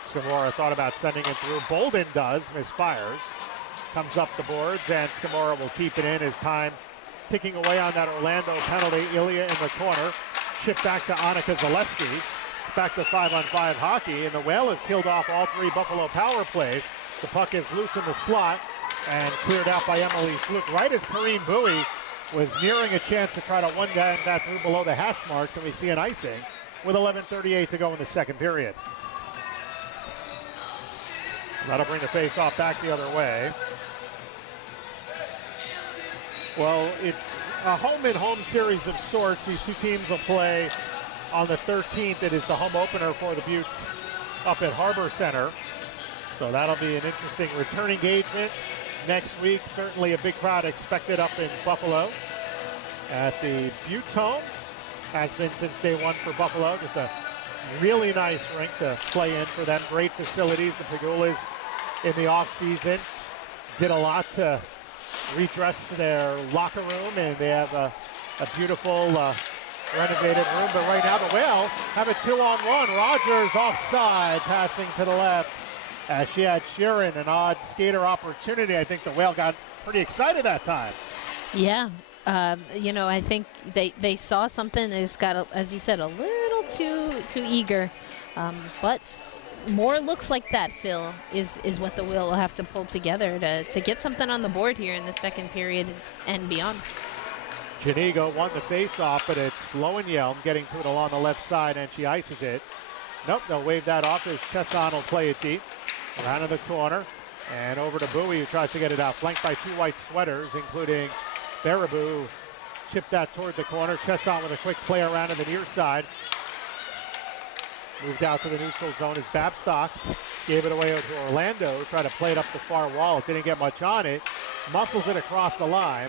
Scamora thought about sending it through. Bolden does, misfires. Comes up the boards, and Scamora will keep it in as time ticking away on that Orlando penalty. Ilya in the corner. Chip back to Annika Zaleski. It's back to 5-on-5 hockey, and the Whale have killed off all 3 Buffalo power plays. The puck is loose in the slot and cleared out by Emily Fluke right as Corrine Bowie was nearing a chance to try to one-guy that through below the hash marks, and we see an icing with 11:38 to go in the second period. That'll bring the face-off back the other way. Well, it's a home-and-home series of sorts. These two teams will play on the 13th. It is the home opener for the Buttes up at Harbor Center. So that'll be an interesting return engagement next week. Certainly a big crowd expected up in Buffalo at the Buttes home. Has been since day one for Buffalo. Just a really nice rink to play in for them. Great facilities. The Pegulas in the offseason did a lot to redress their locker room, and they have a beautiful renovated room. But right now the Whale have a 2-on-1. Rogers offside, passing to the left. As she had Sheeran, an odd skater opportunity. I think the Whale got pretty excited that time. Yeah. I think they saw something that just got, as you said, a little too eager. But more looks like that, Phil, is what the Whale will have to pull together to get something on the board here in the second period and beyond. Janiga won the face-off, but it's Lowenjelm getting to it along the left side, and she ices it. Nope, they'll wave that off as Chesson will play it deep. Around in the corner, and over to Bowie, who tries to get it out. Flanked by 2 white sweaters, including Baraboo. Chipped that toward the corner. Chesson with a quick play around to the near side. Moved out to the neutral zone as Babstock gave it away to Orlando. Tried to play it up the far wall. Didn't get much on it. Muscles it across the line.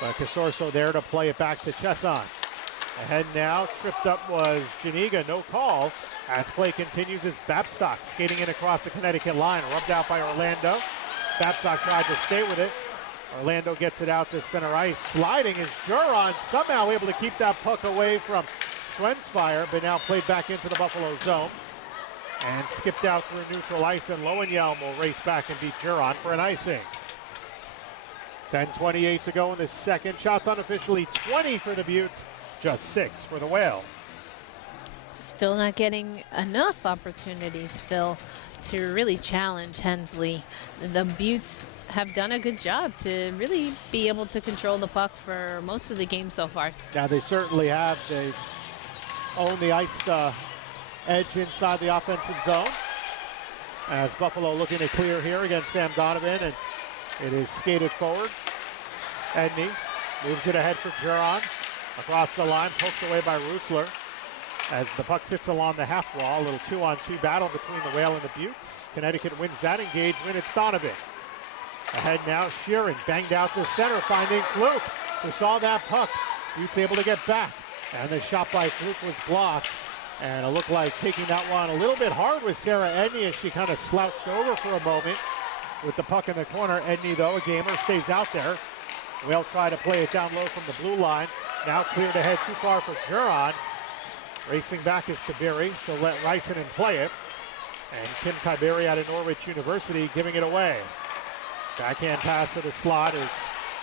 But Casorso there to play it back to Chesson. Ahead now. Tripped up was Janiga. No call. As play continues is Babstock skating in across the Connecticut line. Rubbed out by Orlando. Babstock tried to stay with it. Orlando gets it out to center ice. Sliding is Juron. Somehow able to keep that puck away from Schwensfire, but now played back into the Buffalo zone. And skipped out through neutral ice, and Lowenjelm will race back and beat Juron for an icing. 10:28 to go in the second. Shots unofficially 20 for the Buttes, just 6 for the Whale. Still not getting enough opportunities, Phil, to really challenge Hensley. The Buttes have done a good job to really be able to control the puck for most of the game so far. Yeah, they certainly have. They own the ice edge inside the offensive zone. As Buffalo looking to clear here against Sam Donovan, and it is skated forward. Edney moves it ahead for Juron. Across the line, poked away by Rusler. As the puck sits along the half wall, a little 2-on-2 battle between the Whale and the Buttes. Connecticut wins that engagement. It's Donovan. Ahead now, Sheeran banged out to center, finding Fluke, who saw that puck. Buttes able to get back, and the shot by Fluke was blocked. And it looked like taking that one a little bit hard with Sarah Edney as she kind of slouched over for a moment with the puck in the corner. Edney, though, a gamer, stays out there. Whale try to play it down low from the blue line. Now cleared ahead too far for Juron. Racing back is Tiberi. She'll let Rysanen play it. And Tim Tiberi out of Norwich University giving it away. Backhand pass to the slot is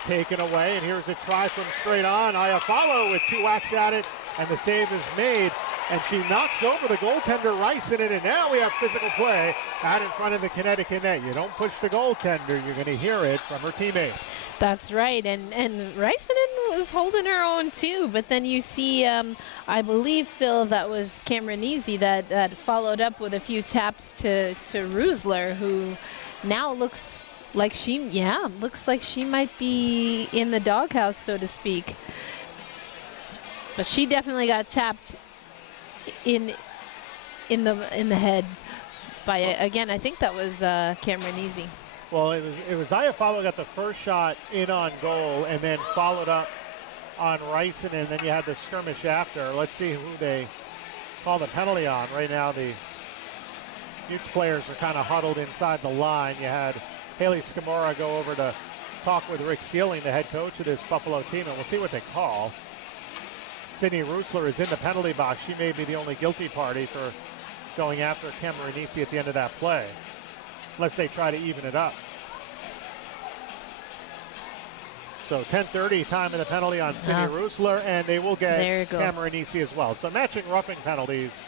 taken away, and here's a try from straight on. Iafallo with 2 whacks at it, and the save is made. And she knocks over the goaltender Rysanen, and now we have physical play out in front of the Connecticut net. You don't push the goaltender, you're going to hear it from her teammates. That's right, and Rysanen was holding her own too, but then you see, I believe, Phil, that was Cameronese that followed up with a few taps to Rusler, who now looks like she might be in the doghouse, so to speak. But she definitely got tapped in the head by, again, I think that was Cameronese. Well, it was Iafallo got the first shot in on goal and then followed up on Rysanen, and then you had the skirmish after. Let's see who they call the penalty on. Right now the Utes players are kind of huddled inside the line. You had Haley Scamora go over to talk with Rick Sealing, the head coach of this Buffalo team, and we'll see what they call. Sydney Rusler is in the penalty box. She may be the only guilty party for going after Cameronese at the end of that play, unless they try to even it up. So 10:30 time of the penalty on Sydney Rusler, and they will get Cameronese as well. So matching roughing penalties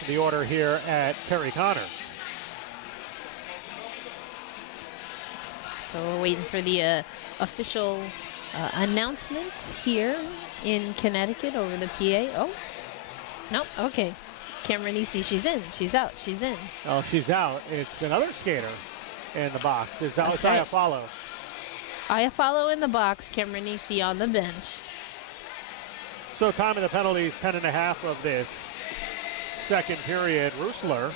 in the order here at Terry Connors. So we're waiting for the official announcement here in Connecticut over the PA. Oh, nope, okay. Cameronese, she's in, she's out, she's in. Oh, she's out. It's another skater in the box. It's Iafallo. Iafallo in the box, Cameronese on the bench. So time of the penalties, 10.5 of this second period. Rusler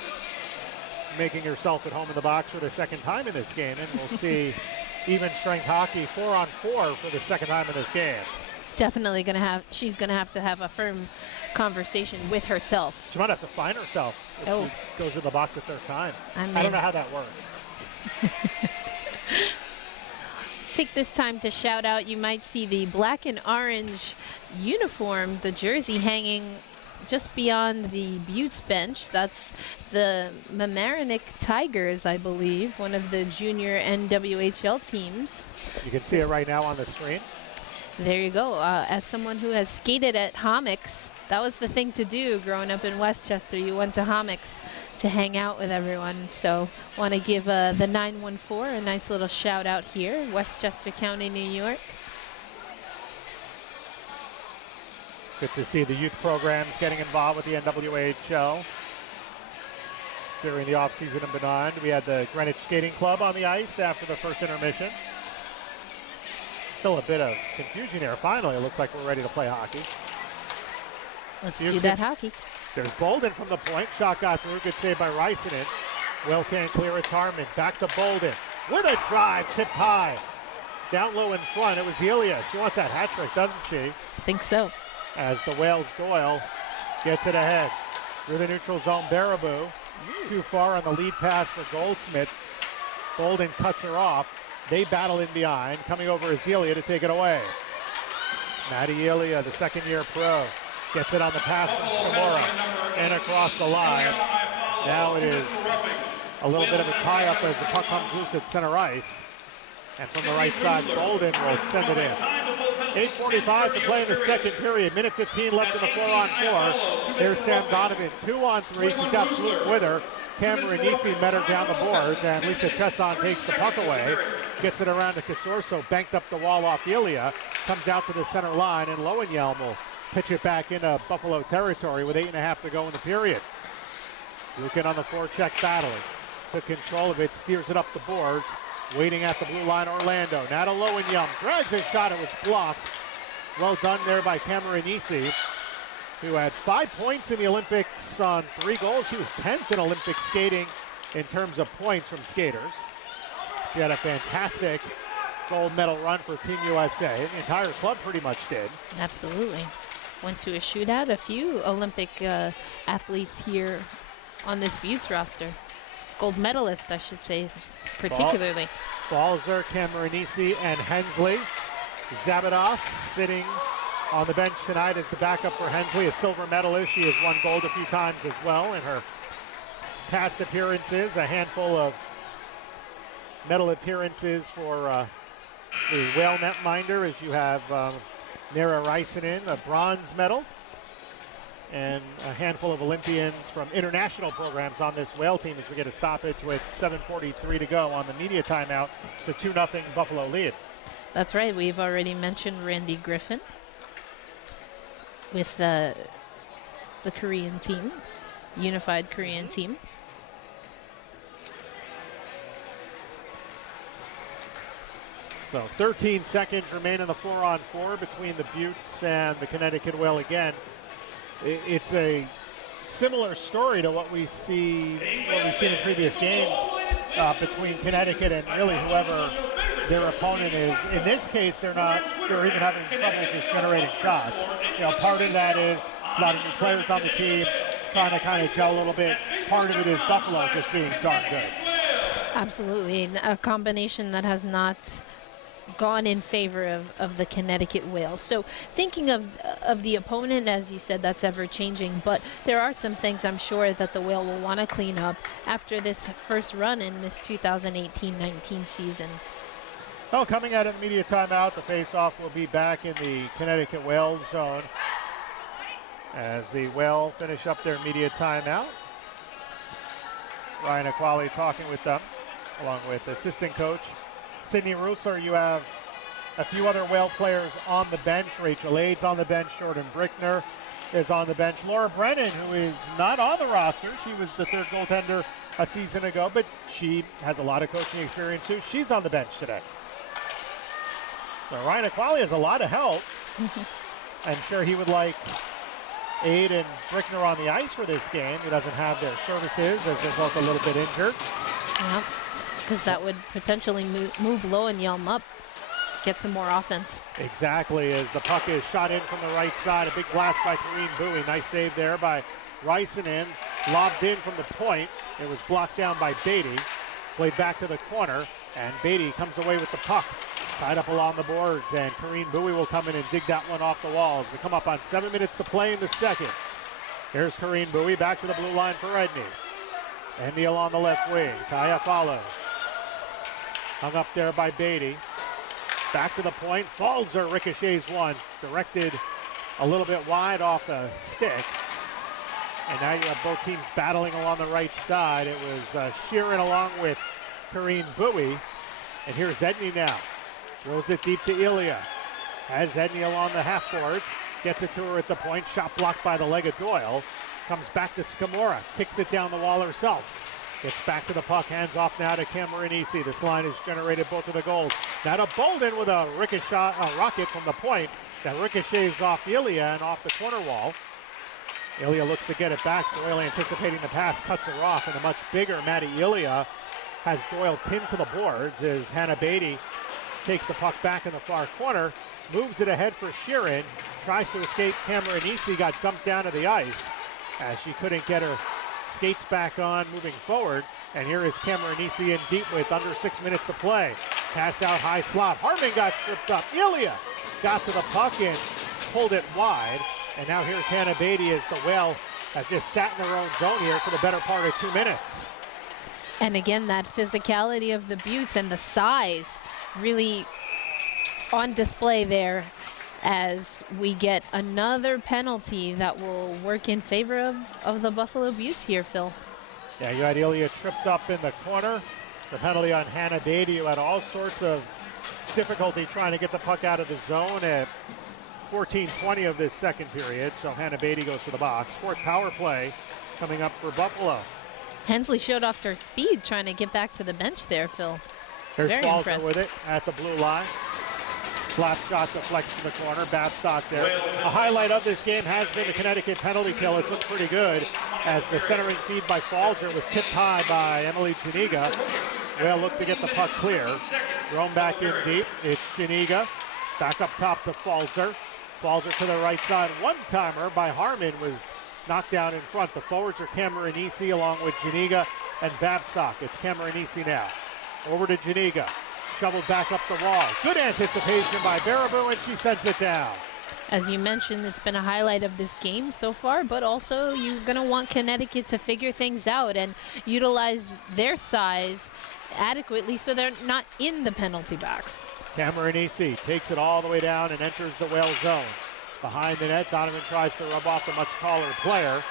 making herself at home in the box for the second time in this game, and we'll see even strength hockey 4-on-4 for the second time in this game. Definitely she's gonna have to have a firm conversation with herself. She might have to find herself if she goes to the box a third time. I don't know how that works. Take this time to shout out, you might see the black and orange uniform, the jersey hanging just beyond the Buttes bench. That's the Mamaroneck Tigers, I believe, one of the junior NWHL teams. You can see it right now on the screen. There you go. As someone who has skated at Homics, that was the thing to do growing up in Westchester. You went to Homics to hang out with everyone. So want to give the 914 a nice little shout out here, Westchester County, New York. Good to see the youth programs getting involved with the NWHL during the offseason and beyond. We had the Greenwich Skating Club on the ice after the first intermission. Still a bit of confusion here. Finally, it looks like we're ready to play hockey. Let's do that hockey. There's Bolden from the point. Shot got through. Good save by Rysanen. Will can't clear it. Harmon back to Bolden with a drive. Tipped high. Down low in front. It was Elia. She wants that hat trick, doesn't she? I think so. As the Wales Doyle gets it ahead. Through the neutral zone, Baraboo. Too far on the lead pass for Goldsmith. Bolden cuts her off. They battle in behind. Coming over is Elia to take it away. Maddie Elia, the second-year pro, gets it on the pass from Skamora and across the line. Now it is a little bit of a tie-up as the puck comes loose at center ice. And from the right side, Bolden will send it in. 8:45 to play in the second period. Minute 15 left in the 4-on-4. There's Sam Donovan, 2-on-3. She's got Fluke with her. Cameron Nisi met her down the boards, and Lisa Chesson takes the puck away. Gets it around to Casorso, banked up the wall off Elia. Comes out to the center line, and Lowenjelm will pitch it back into Buffalo territory with 8.5 to go in the period. Lukin on the forecheck battling. Took control of it, steers it up the boards. Waiting at the blue line, Orlando. Now to Lowenjelm. Drags a shot. It was blocked. Well done there by Cameronisi, who had 5 points in the Olympics on 3 goals. She was 10th in Olympic skating in terms of points from skaters. She had a fantastic gold medal run for Team USA. The entire club pretty much did. Absolutely. Went to a shootout. A few Olympic athletes here on this Buttes roster. Gold medalist, I should say, particularly. Balzer, Cameronisi, and Hensley. Zabados sitting on the bench tonight as the backup for Hensley, a silver medalist. She has won gold a few times as well in her past appearances. A handful of medal appearances for the Whale netminder, as you have Nera Rysanen, a bronze medal, and a handful of Olympians from international programs on this Whale team as we get a stoppage with 7:43 to go on the media timeout. It's a 2-0 Buffalo lead. That's right. We've already mentioned Randy Griffin with the Korean team, unified Korean team. So 13 seconds remain in the 4-on-4 between the Buttes and the Connecticut Whale again. It's a similar story to what we've seen in previous games between Connecticut and really whoever their opponent is. In this case, they're even having trouble just generating shots. Part of that is a lot of new players on the team trying to kind of gel a little bit. Part of it is Buffalo just being darn good. Absolutely. A combination that has not gone in favor of the Connecticut Whale. So thinking of the opponent, as you said, that's ever changing, but there are some things I'm sure that the Whale will want to clean up after this first run in this 2018-19 season. Well, coming out of the media timeout, the face-off will be back in the Connecticut Whale zone as the Whale finish up their media timeout. Ryan Aquali talking with them, along with assistant coach Sydney Rusler. You have a few other Whale players on the bench. Rachel Aids on the bench. Jordan Brickner is on the bench. Laura Brennan, who is not on the roster. She was the third goaltender a season ago, but she has a lot of coaching experience too. She's on the bench today. So Ryan Aquali has a lot of help. I'm sure he would like Aid and Brickner on the ice for this game. He doesn't have their services as they're both a little bit injured. Yeah, because that would potentially move Lowenjelm up, get some more offense. Exactly, as the puck is shot in from the right side. A big blast by Corrine Bowie. Nice save there by Rysanen. Lobbed in from the point. It was blocked down by Beatty. Played back to the corner, and Beatty comes away with the puck. Tied up along the boards, and Corrine Bowie will come in and dig that one off the walls. We come up on 7 minutes to play in the second. Here's Corrine Bowie back to the blue line for Edney. Edney along the left wing. Kaya follows. Hung up there by Beatty. Back to the point. Falzer ricochets one. Directed a little bit wide off the stick. And now you have both teams battling along the right side. It was Sheeran along with Corrine Bowie. And here's Edney now. Throws it deep to Ilya. Has Edney along the half boards. Gets it to her at the point. Shot blocked by the leg of Doyle. Comes back to Skamora. Kicks it down the wall herself. Gets back to the puck. Hands off now to Cameronisi. This line has generated both of the goals. Now to Bolden with a rocket from the point. That ricochets off Ilya and off the corner wall. Ilya looks to get it back. Doyle anticipating the pass, cuts her off, and a much bigger Maddie Ilya has Doyle pinned to the boards as Hannah Beatty takes the puck back in the far corner, moves it ahead for Sheeran, tries to escape. Cameronese got dumped down to the ice as she couldn't get her skates back on moving forward. And here is Cameronese in deep with under 6 minutes to play. Pass out high slot. Harmon got tripped up. Ilya got to the puck and pulled it wide. And now here's Hannah Beatty as the Whale has just sat in their own zone here for the better part of 2 minutes. And again, that physicality of the Buttes and the size really on display there as we get another penalty that will work in favor of the Buffalo Buttes here, Phil. Yeah, you had Ilya tripped up in the corner. The penalty on Hannah Beatty, who had all sorts of difficulty trying to get the puck out of the zone at 14:20 of this second period. So Hannah Beatty goes to the box. Fourth power play coming up for Buffalo. Hensley showed off their speed trying to get back to the bench there, Phil. Here's Very Falzer impressed. with it at the blue line. Slap shot deflects to the corner. Babstock there. A highlight of this game has been the Connecticut penalty kill. It's looked pretty good as the centering feed by Falzer was tipped high by Emily Janiga. Well, looked to get the puck clear. Thrown back in deep. It's Janiga. Back up top to Falzer. Falzer to the right side. One-timer by Harmon was knocked down in front. The forwards are Cameronese along with Janiga and Babstock. It's Cameronese now. Over to Janiga. Shoveled back up the wall. Good anticipation by Baraboo, and she sends it down. As you mentioned, it's been a highlight of this game so far, but also you're going to want Connecticut to figure things out and utilize their size adequately so they're not in the penalty box. Cameronese takes it all the way down and enters the Whale zone. Behind the net, Donovan tries to rub off the much taller player.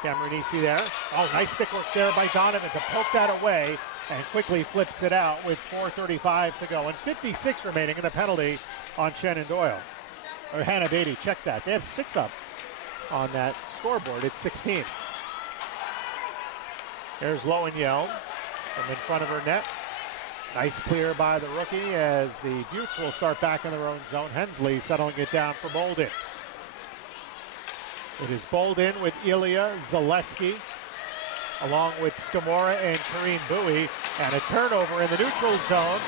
Cameronese there. Oh, nice stick work there by Donovan to poke that away and quickly flips it out with 4:35 to go and 56 remaining in the penalty on Shannon Doyle. Or Hannah Beatty, check that. They have 6 up on that scoreboard. It's 16. There's Lowen Yelm from in front of her net. Nice clear by the rookie as the Buttes will start back in their own zone. Hensley settling it down for Bolden. It is Bolden with Ilya Zaleski, along with Skamora and Karine Bowie, and a turnover in the neutral zone.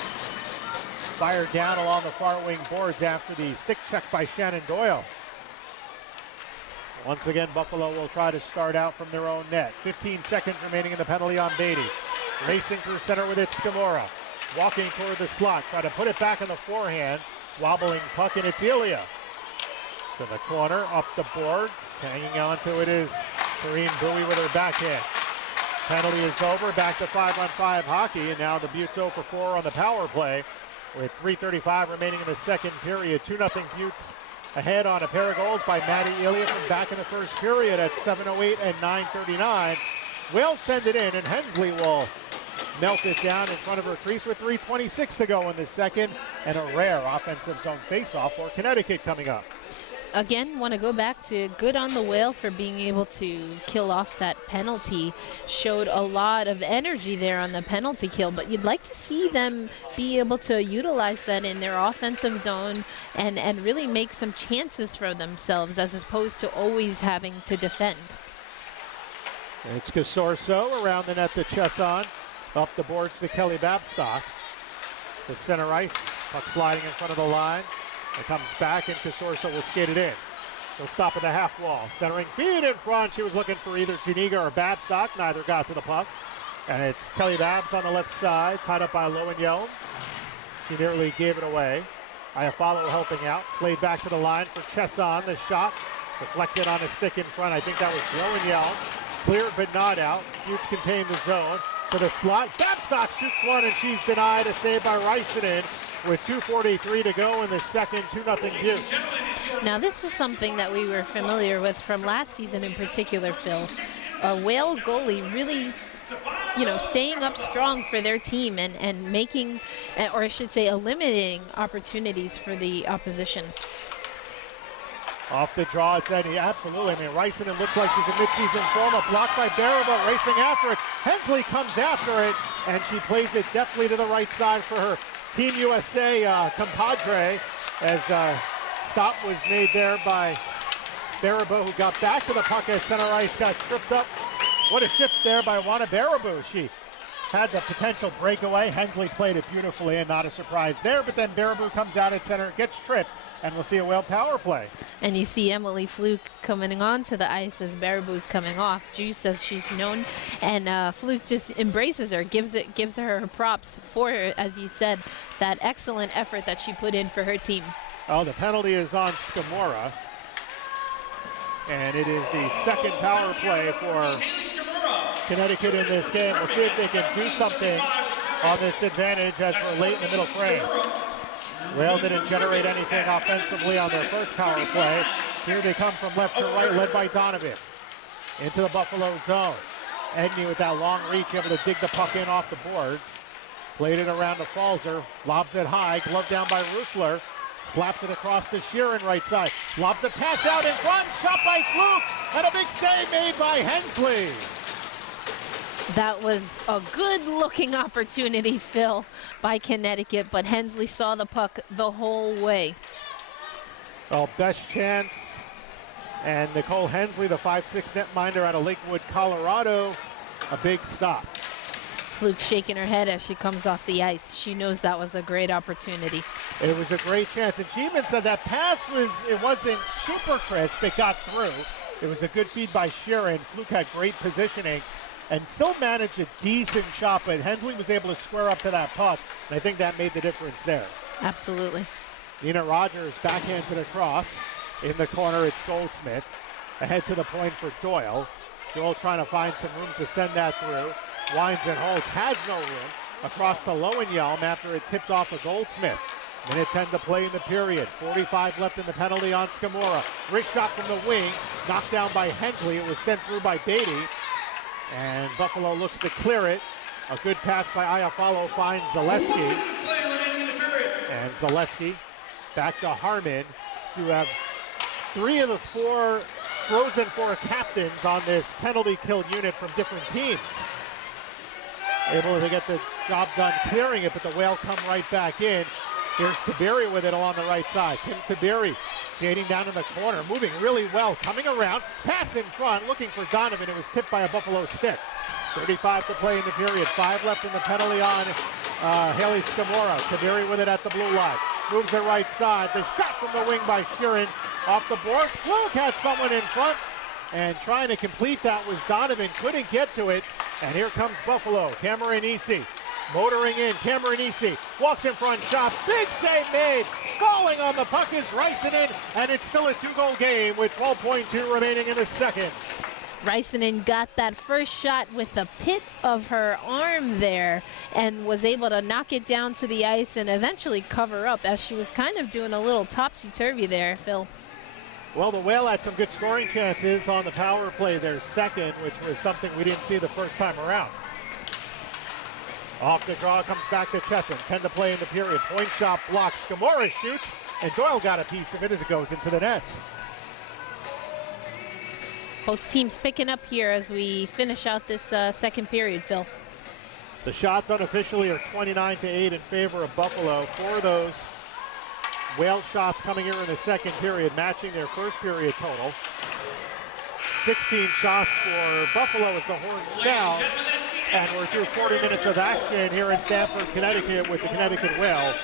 Fired down along the far wing boards after the stick check by Shannon Doyle. Once again, Buffalo will try to start out from their own net. 15 seconds remaining in the penalty on Beatty. Racing through center with it, Skamora. Walking toward the slot, try to put it back in the forehand. Wobbling puck, and it's Ilya. To the corner, up the boards. Hanging on to it is Karine Bowie with her backhand. Penalty is over, back to 5-on-5 hockey, and now the Buttes 0 for 4 on the power play with 3:35 remaining in the second period. 2-0 Buttes ahead on a pair of goals by Maddie Ilya from back in the first period at 7:08 and 9:39. Will send it in, and Hensley will melt it down in front of her crease with 3:26 to go in the second, and a rare offensive zone faceoff for Connecticut coming up. Again, want to go back to good on the Whale for being able to kill off that penalty. Showed a lot of energy there on the penalty kill, but you'd like to see them be able to utilize that in their offensive zone and really make some chances for themselves as opposed to always having to defend. It's Casorso around the net to Chesson. Up the boards to Kelly Babstock. The center ice, puck sliding in front of the line. It comes back and Casorso will skate it in. He'll stop at the half wall. Centering feed in front. She was looking for either Janiga or Babstock. Neither got to the puck. And it's Kelly Babs on the left side, tied up by Lowen Yelm. She nearly gave it away. Iafallo helping out. Played back to the line for Chesson. The shot deflected on a stick in front. I think that was Lowen Yelm. Cleared but not out. Buttes contain the zone. To the slot. Babstock shoots one and she's denied. A save by Rysinen with 2:43 to go in the second. 2-0 Buttes. Now this is something that we were familiar with from last season in particular, Phil. A Whale goalie really, staying up strong for their team and making, or I should say, eliminating opportunities for the opposition. Off the draw, it's Eddie. Absolutely. I mean, Rysinen looks like she's in midseason form. A block by Baraboo, racing after it. Hensley comes after it, and she plays it deftly to the right side for her Team USA compadre, as stop was made there by Baraboo, who got back to the puck at center ice, got tripped up. What a shift there by Wana Baraboo. She had the potential breakaway. Hensley played it beautifully, and not a surprise there. But then Baraboo comes out at center, gets tripped, and we'll see a Whale power play. And you see Emily Fluke coming onto the ice as Baraboo's coming off. Juice says she's known, and Fluke just embraces her, gives her her props for her, as you said, that excellent effort that she put in for her team. Oh, the penalty is on Skamora, and it is the second power play for Connecticut in this game. We'll see if they can do something on this advantage as we're late in the middle frame. Whale didn't generate anything offensively on their first power play. Here they come from left to right, led by Donovan. Into the Buffalo zone. Agnew with that long reach, able to dig the puck in off the boards. Played it around to Falzer, lobs it high, glove down by Rusler. Slaps it across to Sheeran right side. Lobs a pass out in front, shot by Fluke, and a big save made by Hensley. That was a good-looking opportunity, Phil, by Connecticut, but Hensley saw the puck the whole way. Well, best chance, and Nicole Hensley, the 5'6" netminder out of Lakewood, Colorado, a big stop. Fluke shaking her head as she comes off the ice. She knows that was a great opportunity. It was a great chance, and she even said that pass wasn't super crisp, it got through. It was a good feed by Sheeran. Fluke had great positioning and still managed a decent shot, but Hensley was able to square up to that puck, and I think that made the difference there. Absolutely. Nina Rogers backhands it across. In the corner, it's Goldsmith. Ahead to the point for Doyle. Doyle trying to find some room to send that through. Winds and holds, has no room. Across to Lowenjelm after it tipped off of Goldsmith. Minute 10 to play in the period. 45 left in the penalty on Skamora. Wrist shot from the wing, knocked down by Hensley. It was sent through by Beatty. And Buffalo looks to clear it. A good pass by Iafallo finds Zaleski. And Zaleski back to Harmon to have 3 of the 4 Frozen Four captains on this penalty kill unit from different teams. Able to get the job done clearing it, but the Whale come right back in. Here's Tiberi with it along the right side. Kim Tiberi skating down in the corner, moving really well, coming around, pass in front, looking for Donovan. It was tipped by a Buffalo stick. 35 to play in the period. 5 left in the penalty on Haley Skamora. Tiberi with it at the blue line. Moves the right side. The shot from the wing by Sheeran off the board. Fluke had someone in front, and trying to complete that was Donovan. Couldn't get to it. And here comes Buffalo. Cameronese motoring in. Cameronese walks in front, shot. Big save made. Falling on the puck is Riceinen, and it's still a 2-goal game with 12.2 remaining in the second. Riceinen got that first shot with the pit of her arm there and was able to knock it down to the ice and eventually cover up, as she was kind of doing a little topsy-turvy there, Phil. Well, the Whale had some good scoring chances on the power play, their second, which was something we didn't see the first time around. Off the draw, comes back to Chesson. 10 to play in the period. Point shot blocks. Skamora shoots, and Doyle got a piece of it as it goes into the net. Both teams picking up here as we finish out this second period, Phil. The shots unofficially are 29-8 in favor of Buffalo. 4 of those Whale shots coming here in the second period, matching their first period total. 16 shots for Buffalo as the horn sounds. And we're through 40 minutes of action here in Stamford, Connecticut with the Connecticut Whale.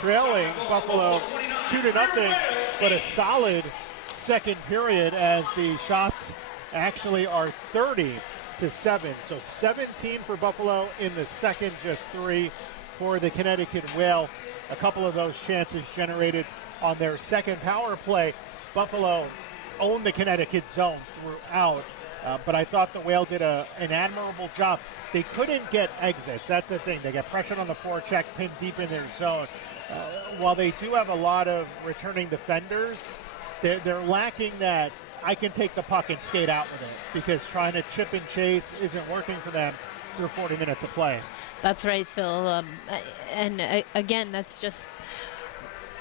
Trailing Buffalo 2-0, but a solid second period as the shots actually are 30-7. So 17 for Buffalo in the second, just 3 for the Connecticut Whale. A couple of those chances generated on their second power play. Buffalo owned the Connecticut zone throughout, but I thought the Whale did an admirable job. They couldn't get exits. That's the thing. They get pressured on the forecheck, pinned deep in their zone. While they do have a lot of returning defenders, they're lacking that I can take the puck and skate out with it, because trying to chip and chase isn't working for them through 40 minutes of play. That's right, Phil. Again, that's just,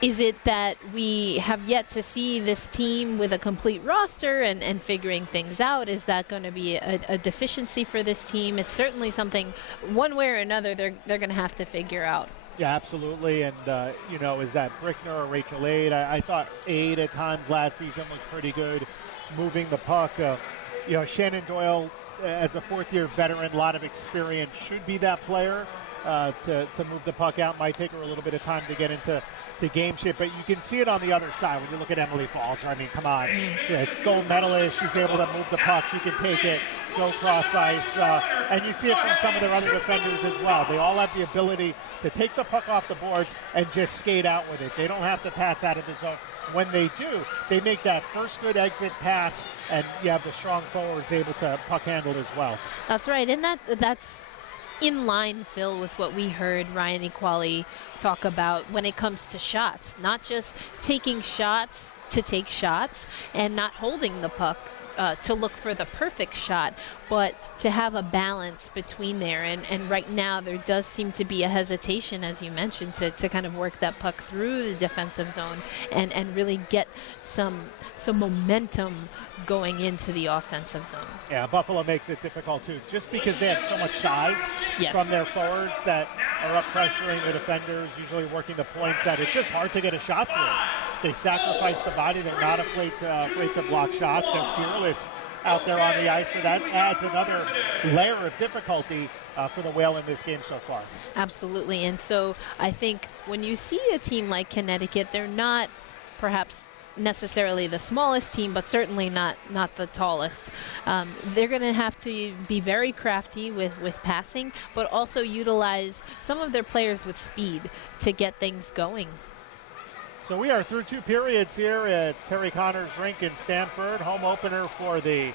is it that we have yet to see this team with a complete roster and figuring things out? Is that going to be a deficiency for this team? It's certainly something, one way or another, they're going to have to figure out. Yeah, absolutely. And, is that Brickner or Rachel Aid? I thought Aid at times last season was pretty good. moving the puck. Shannon Doyle, as a fourth-year veteran, a lot of experience, should be that player to move the puck out. Might take her a little bit of time to get into game shape, but you can see it on the other side when you look at Emily Falzer. I mean, come on, gold medalist. She's able to move the puck. She can take it, go cross ice, and you see it from some of their other defenders as well. They all have the ability to take the puck off the boards and just skate out with it. They don't have to pass out of the zone. When they do, they make that first good exit pass, and you have the strong forwards able to puck handle as well. That's right, and that's in line, Phil, with what we heard Ryan Equali talk about when it comes to shots. Not just taking shots to take shots and not holding the puck to look for the perfect shot, but to have a balance between there. And right now there does seem to be a hesitation, as you mentioned, to kind of work that puck through the defensive zone and really get some momentum going into the offensive zone. Yeah, Buffalo makes it difficult too, just because they have so much size from their forwards that are up pressuring the defenders, usually working the points, that it's just hard to get a shot through. They sacrifice the body. They're not afraid to block shots. They're fearless out there on the ice, so that adds another layer of difficulty for the Whale in this game so far. Absolutely, and so I think when you see a team like Connecticut, they're not perhaps necessarily the smallest team, but certainly not the tallest. They're going to have to be very crafty with passing, but also utilize some of their players with speed to get things going. So we are through two periods here at Terry Connors Rink in Stamford, home opener for the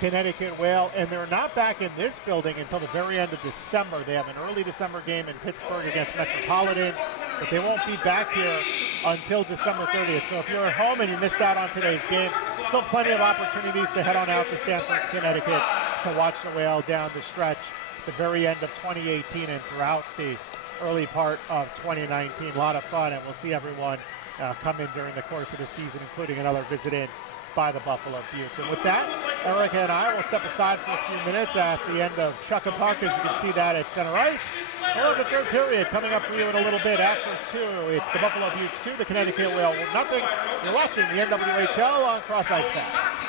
Connecticut Whale, and they're not back in this building until the very end of December. They have an early December game in Pittsburgh against Metropolitan, but they won't be back here until December 30th. So if you're at home and you missed out on today's game, still plenty of opportunities to head on out to Stamford, Connecticut to watch the Whale down the stretch, the very end of 2018 and throughout the early part of 2019. A lot of fun, and we'll see everyone come in during the course of the season, including another visit in by the Buffalo Beauts. And with that, Erica and I will step aside for a few minutes at the end of Chuck a Puck, as you can see that at center ice. We'll have the third period coming up for you in a little bit. After 2, it's the Buffalo Beauts 2, the Connecticut Whale 0. You're watching the NWHL on Cross Ice Pass.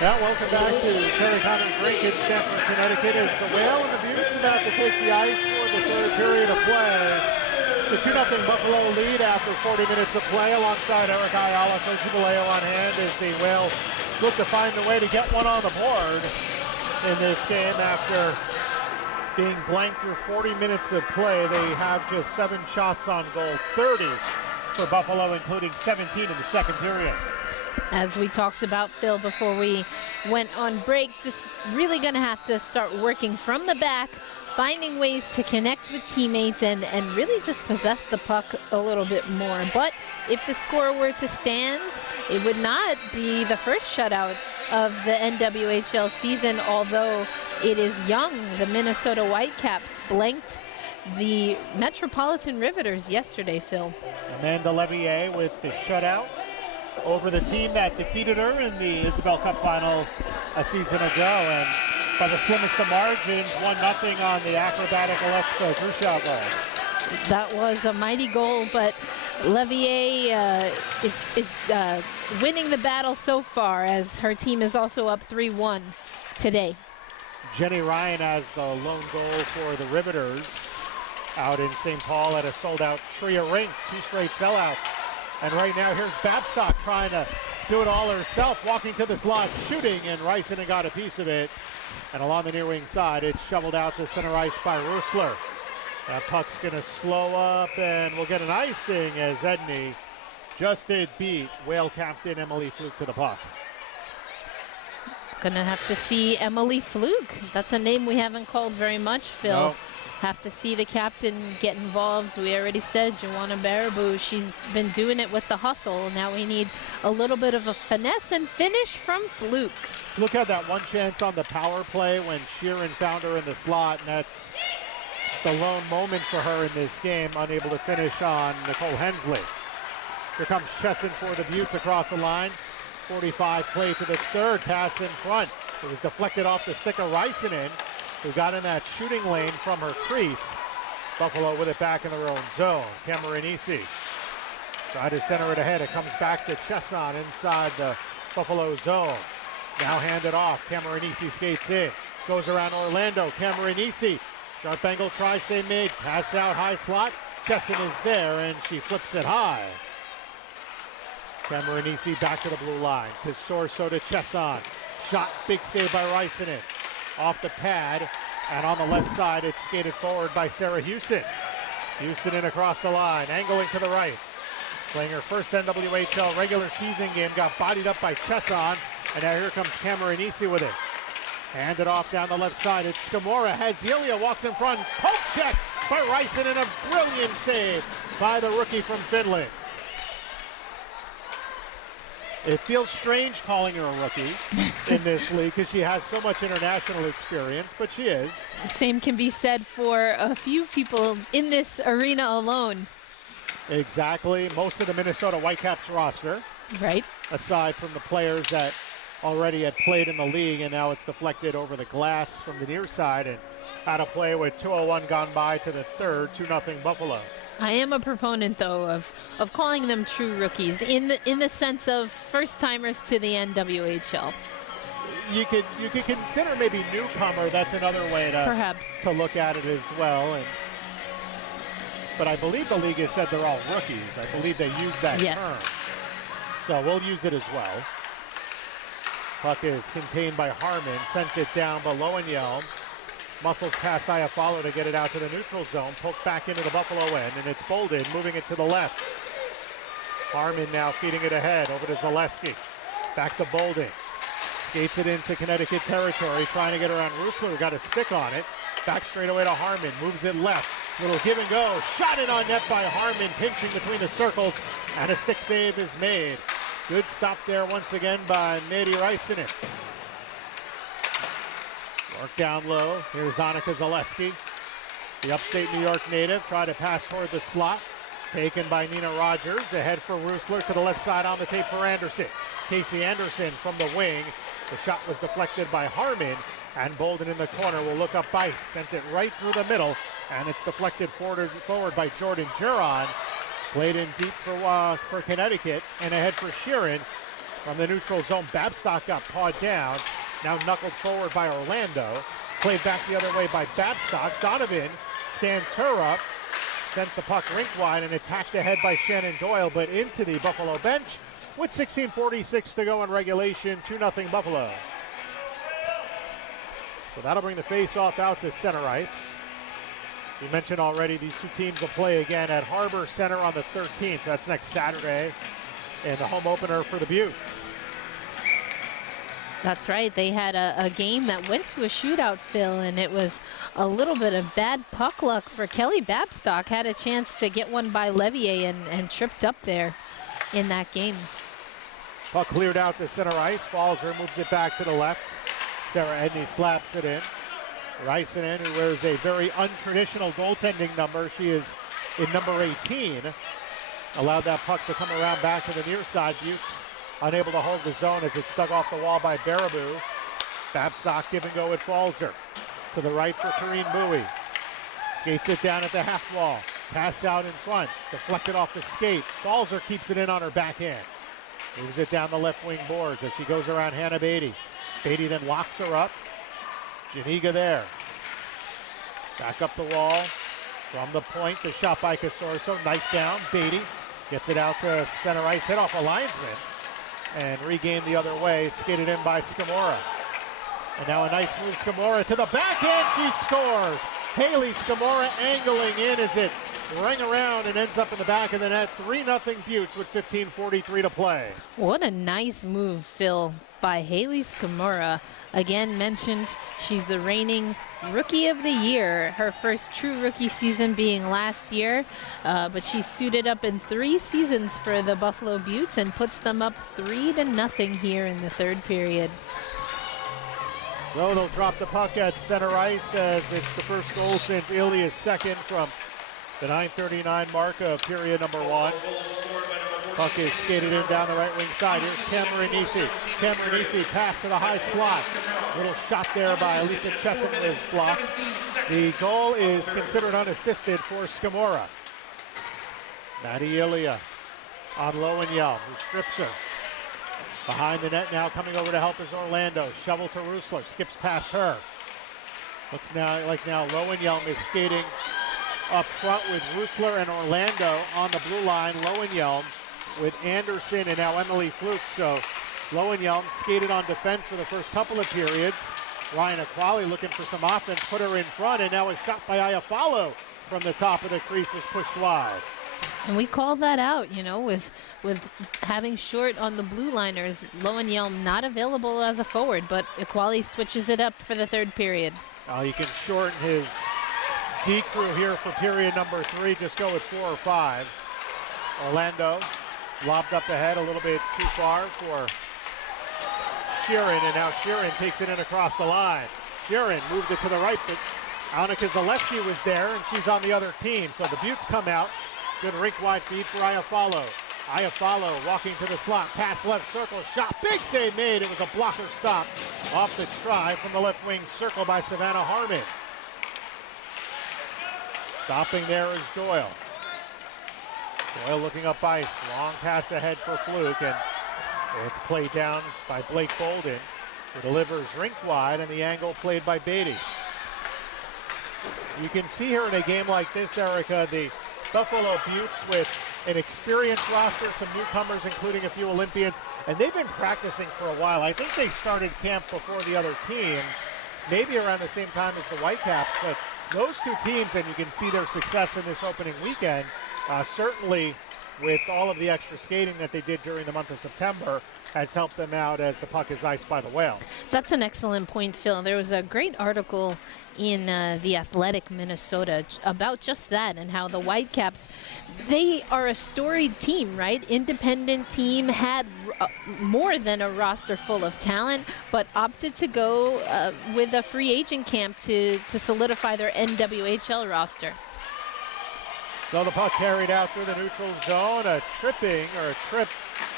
Yeah, welcome back to Terry Connors Rink in Stamford, Connecticut, as the Whale and the Buttes about to take the ice for the third period of play. It's a 2-0 Buffalo lead after 40 minutes of play, alongside Eric Ayala, Coach Vallejo on hand, as the Whale look to find a way to get one on the board in this game. After being blanked through 40 minutes of play, they have just 7 shots on goal, 30 for Buffalo, including 17 in the second period. As we talked about, Phil, before we went on break, just really going to have to start working from the back, finding ways to connect with teammates and really just possess the puck a little bit more. But if the score were to stand, it would not be the first shutout of the NWHL season, although it is young. The Minnesota Whitecaps blanked the Metropolitan Riveters yesterday, Phil. Amanda Levier with the shutout over the team that defeated her in the Isabel Cup final a season ago, and by the slimmest of margins, 1-0 on the acrobatic Alexa Grushaw goal. That was a mighty goal, but Levier is winning the battle so far, as her team is also up 3-1 today. Jenny Ryan has the lone goal for the Riveters out in St. Paul at a sold-out Tria rink, 2 straight sellouts. And right now, here's Babstock trying to do it all herself, walking to the slot, shooting, and Ryson got a piece of it. And along the near wing side, it's shoveled out to center ice by Rusler. That puck's going to slow up, and we'll get an icing as Edney just did beat Whale captain Emily Fluke to the puck. Gonna have to see Emily Fluke. That's a name we haven't called very much, Phil. Nope. Have to see the captain get involved. We already said Joanna Baraboo, she's been doing it with the hustle. Now we need a little bit of a finesse and finish from Fluke. Look at that one chance on the power play when Sheeran found her in the slot, and that's the lone moment for her in this game, unable to finish on Nicole Hensley. Here comes Chesson for the Buttes across the line. 45 play to the third, pass in front. It was deflected off the stick of Rysonen, who got in that shooting lane from her crease. Buffalo with it back in their own zone. Cameronisi try to center it ahead. It comes back to Chesson inside the Buffalo zone. Now handed off. Cameronisi skates in. Goes around Orlando. Cameronisi. Sharp angle try stay made. Pass out high slot. Chesson is there, and she flips it high. Cameronisi back to the blue line. Pisorso to Chesson. Shot, big save by Rysonen. Off the pad, and on the left side, it's skated forward by Sarah Houston. Houston in across the line, angling to the right. Playing her first NWHL regular season game, got bodied up by Chesson, and now here comes Cameronisi with it. Handed off down the left side, it's Skamora, has Ilya, walks in front, poke check by Ryson, and a brilliant save by the rookie from Finland. It feels strange calling her a rookie in this league because she has so much international experience, but she is. Same can be said for a few people in this arena alone. Exactly. Most of the Minnesota Whitecaps roster. Right. Aside from the players that already had played in the league, and now it's deflected over the glass from the near side and out of play with 2:01 gone by to the third, 2-0 Buffalo. I am a proponent, though, of calling them true rookies in the sense of first-timers to the NWHL. You could consider maybe newcomer. That's another way to perhaps to look at it as well. But I believe the league has said they're all rookies. I believe they use that term. So we'll use it as well. Puck is contained by Harmon. Sent it down below Yelm. Muscles pass Iafallo to get it out to the neutral zone. Poked back into the Buffalo end, and it's Bolden moving it to the left. Harmon now feeding it ahead over to Zaleski. Back to Bolden. Skates it into Connecticut territory, trying to get around Rusler. Got a stick on it. Back straight away to Harmon. Moves it left. Little give and go. Shot it on net by Harmon, pinching between the circles, and a stick save is made. Good stop there once again by Nady Rysonen. Work down low. Here's Annika Zaleski. The upstate New York native tried to pass toward the slot. Taken by Nina Rogers. Ahead for Rusler to the left side on the tape for Anderson. Casey Anderson from the wing. The shot was deflected by Harmon, and Bolden in the corner will look up ice. Sent it right through the middle, and it's deflected forward by Jordan Giron. Played in deep for Connecticut, and ahead for Sheeran. From the neutral zone, Babstock got pawed down. Now knuckled forward by Orlando. Played back the other way by Babstock. Donovan stands her up. Sent the puck rink wide, and it's hacked ahead by Shannon Doyle, but into the Buffalo bench with 16:46 to go in regulation. 2-0 Buffalo. So that'll bring the face-off out to center ice. As we mentioned already, these two teams will play again at Harbor Center on the 13th. That's next Saturday, and the home opener for the Buttes. That's right. They had a game that went to a shootout, Phil, and it was a little bit of bad puck luck for Kelly Babstock. Had a chance to get one by Levier and tripped up there in that game. Puck cleared out to center ice. Falzer moves it back to the left. Sarah Edney slaps it in. Rysanen, who wears a very untraditional goaltending number. She is in number 18. Allowed that puck to come around back to the near side. Buttes unable to hold the zone as it's dug off the wall by Baraboo. Babstock give and go with Falzer. To the right for Corrine Bowie. Skates it down at the half wall. Pass out in front. Deflected off the skate. Falzer keeps it in on her backhand. Moves it down the left wing boards as she goes around Hannah Beatty. Beatty then locks her up. Janiga there. Back up the wall. From the point, the shot by Casorso. Knife down. Beatty gets it out to center ice. Hit off a linesman. And regained the other way. Skated in by Scamora. And now a nice move. Scamora to the backhand. She scores. Haley Scamora angling in as it rang around and ends up in the back of the net. 3-0 Buttes with 15:43 to play. What a nice move, Phil, by Haley Scamora. Again mentioned, she's the reigning Rookie of the Year. Her first true rookie season being last year, but she suited up in 3 seasons for the Buffalo Buttes and puts them up 3-0 here in the third period. So they'll drop the puck at center ice as it's the first goal since Ilya's second from the 9:39 mark of period number 1. Puck is skated in down the right wing side. Here's Cameronese. Cameronese pass to the high slot. Little shot there by Lisa Chesson is blocked. The goal is considered unassisted for Scamora. Maddie Ilya on Lowenjell, who strips her. Behind the net now, coming over to help is Orlando. Shovel to Rusler, skips past her. Looks now like Lowenjell is skating up front with Rusler and Orlando on the blue line. Lowenjell with Anderson and now Emily Fluke. So Lowenjell skated on defense for the first couple of periods. Ryan Aquali looking for some offense, put her in front, and now a shot by Iafallo from the top of the crease was pushed wide. And we call that out, you know, with having short on the blue liners. Lowenjell not available as a forward, but Aquali switches it up for the third period. You can shorten his D crew here for period number 3. Just go with 4 or 5. Orlando lobbed up ahead a little bit too far for Sheeran, and now Sheeran takes it in across the line. Sheeran moved it to the right, but Annika Zaleski was there, and she's on the other team. So the Buttes come out. Good rink-wide feed for Iafallo. Iafallo walking to the slot. Pass left circle. Shot. Big save made. It was a blocker stop off the try from the left wing circle by Savannah Harmon. Stopping there is Doyle. Doyle looking up ice. Long pass ahead for Fluke, and it's played down by Blake Bolden, who delivers rink wide, and the angle played by Beatty. You can see here in a game like this, Erica, the Buffalo Buttes with an experienced roster, some newcomers, including a few Olympians, and they've been practicing for a while. I think they started camp before the other teams, maybe around the same time as the Whitecaps, but those two teams, and you can see their success in this opening weekend, certainly with all of the extra skating that they did during the month of September, has helped them out as the puck is iced by the Whale. That's an excellent point, Phil. There was a great article in The Athletic Minnesota about just that, and how the Whitecaps, they are a storied team, right? Independent team, had more than a roster full of talent, but opted to go with a free agent camp to solidify their NWHL roster. So the puck carried out through the neutral zone, a trip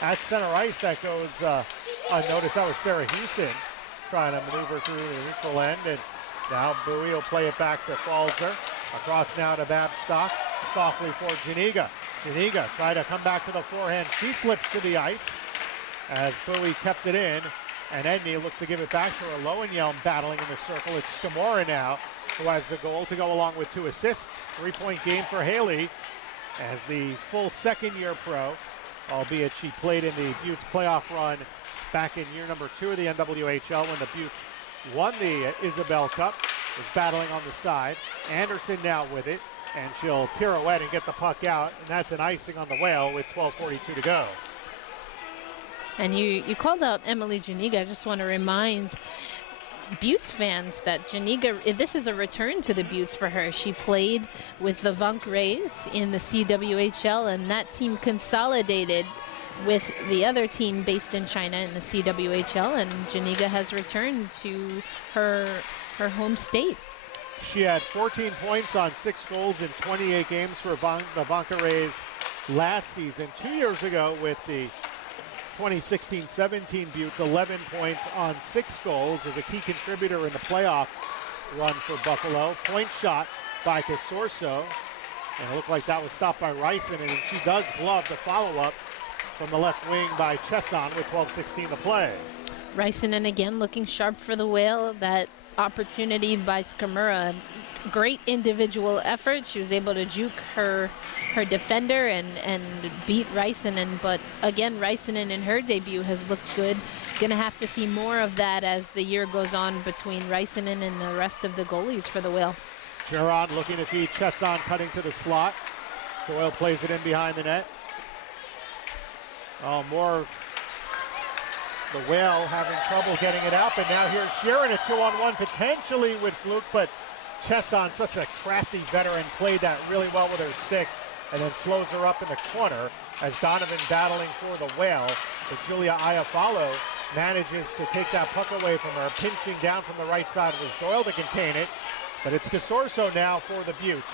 at center ice that goes unnoticed. That was Sarah Houston trying to maneuver through the neutral end, and now Bowie will play it back to Falzer. Across now to Babstock, softly for Janiga. Janiga tried to come back to the forehand. She slips to the ice. as Bowie kept it in, and Edney looks to give it back to her. Lowenjelm battling in the circle. It's Skamora now who has the goal to go along with 2 assists. 3-point game for Haley as the full second-year pro, albeit she played in the Buttes playoff run back in year number 2 of the NWHL when the Buttes won the Isabel Cup. Is battling on the side. Anderson now with it, and she'll pirouette and get the puck out, and that's an icing on the whale with 12:42 to go. And you called out Emily Janiga. I just want to remind Buttes fans that Janiga, this is a return to the Buttes for her. She played with the Vank Rays in the CWHL, and that team consolidated with the other team based in China in the CWHL, and Janiga has returned to her home state. She had 14 points on 6 goals in 28 games for the Vanka Rays last season. 2 years ago with the 2016-17 Buttes, 11 points on 6 goals, as a key contributor in the playoff run for Buffalo. Point shot by Casorso, and it looked like that was stopped by Ryson, and she does glove the follow-up from the left wing by Chesson with 12:16 to play. Ryson again looking sharp for the Whale. That opportunity by Skamura, great individual effort. She was able to juke her defender and beat Ryson. But again, Ryson in her debut has looked good. Gonna have to see more of that as the year goes on between Ryson and the rest of the goalies for the Whale. Gerard looking to feed Chesson, cutting to the slot. Doyle plays it in behind the net. More the Whale having trouble getting it out, but now here's Sheeran, a 2-on-1 potentially with Fluke, but Chesson, such a crafty veteran, played that really well with her stick and then slows her up in the corner as Donovan battling for the Whale. But Julia Iafallo manages to take that puck away from her, pinching down from the right side. It was Doyle to contain it, but it's Casorso now for the Buttes,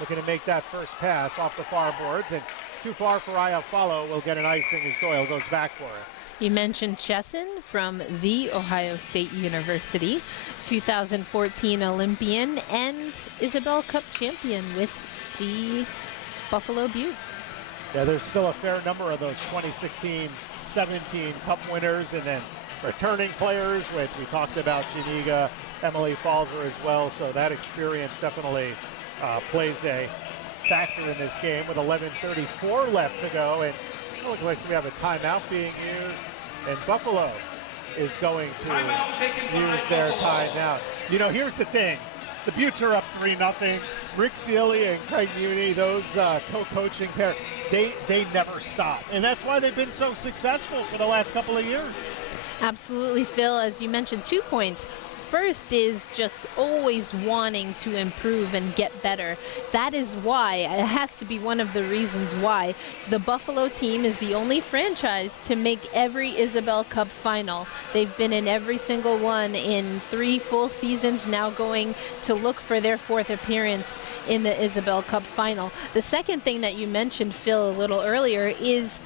looking to make that first pass off the far boards, and too far for Iafallo. Will get an icing as Doyle goes back for her. You mentioned Chesson from The Ohio State University, 2014 Olympian and Isabel Cup champion with the Buffalo Buttes. Yeah, there's still a fair number of those 2016-17 Cup winners, and then returning players, which we talked about, Janiga, Emily Falzer as well, so that experience definitely plays a factor in this game with 11:34 left to go, and it looks like we have a timeout being used, and Buffalo is going to use their timeout. You know, here's the thing. The Buttes are up 3-0. Rick Sealy and Craig Muni, those co-coaching pair, they never stop. And that's why they've been so successful for the last couple of years. Absolutely, Phil. As you mentioned, 2 points. First is just always wanting to improve and get better. That is why, it has to be one of the reasons why, the Buffalo team is the only franchise to make every Isabel Cup final. They've been in every single one in 3 full seasons, now going to look for their 4th appearance in the Isabel Cup final. The second thing that you mentioned, Phil, a little earlier is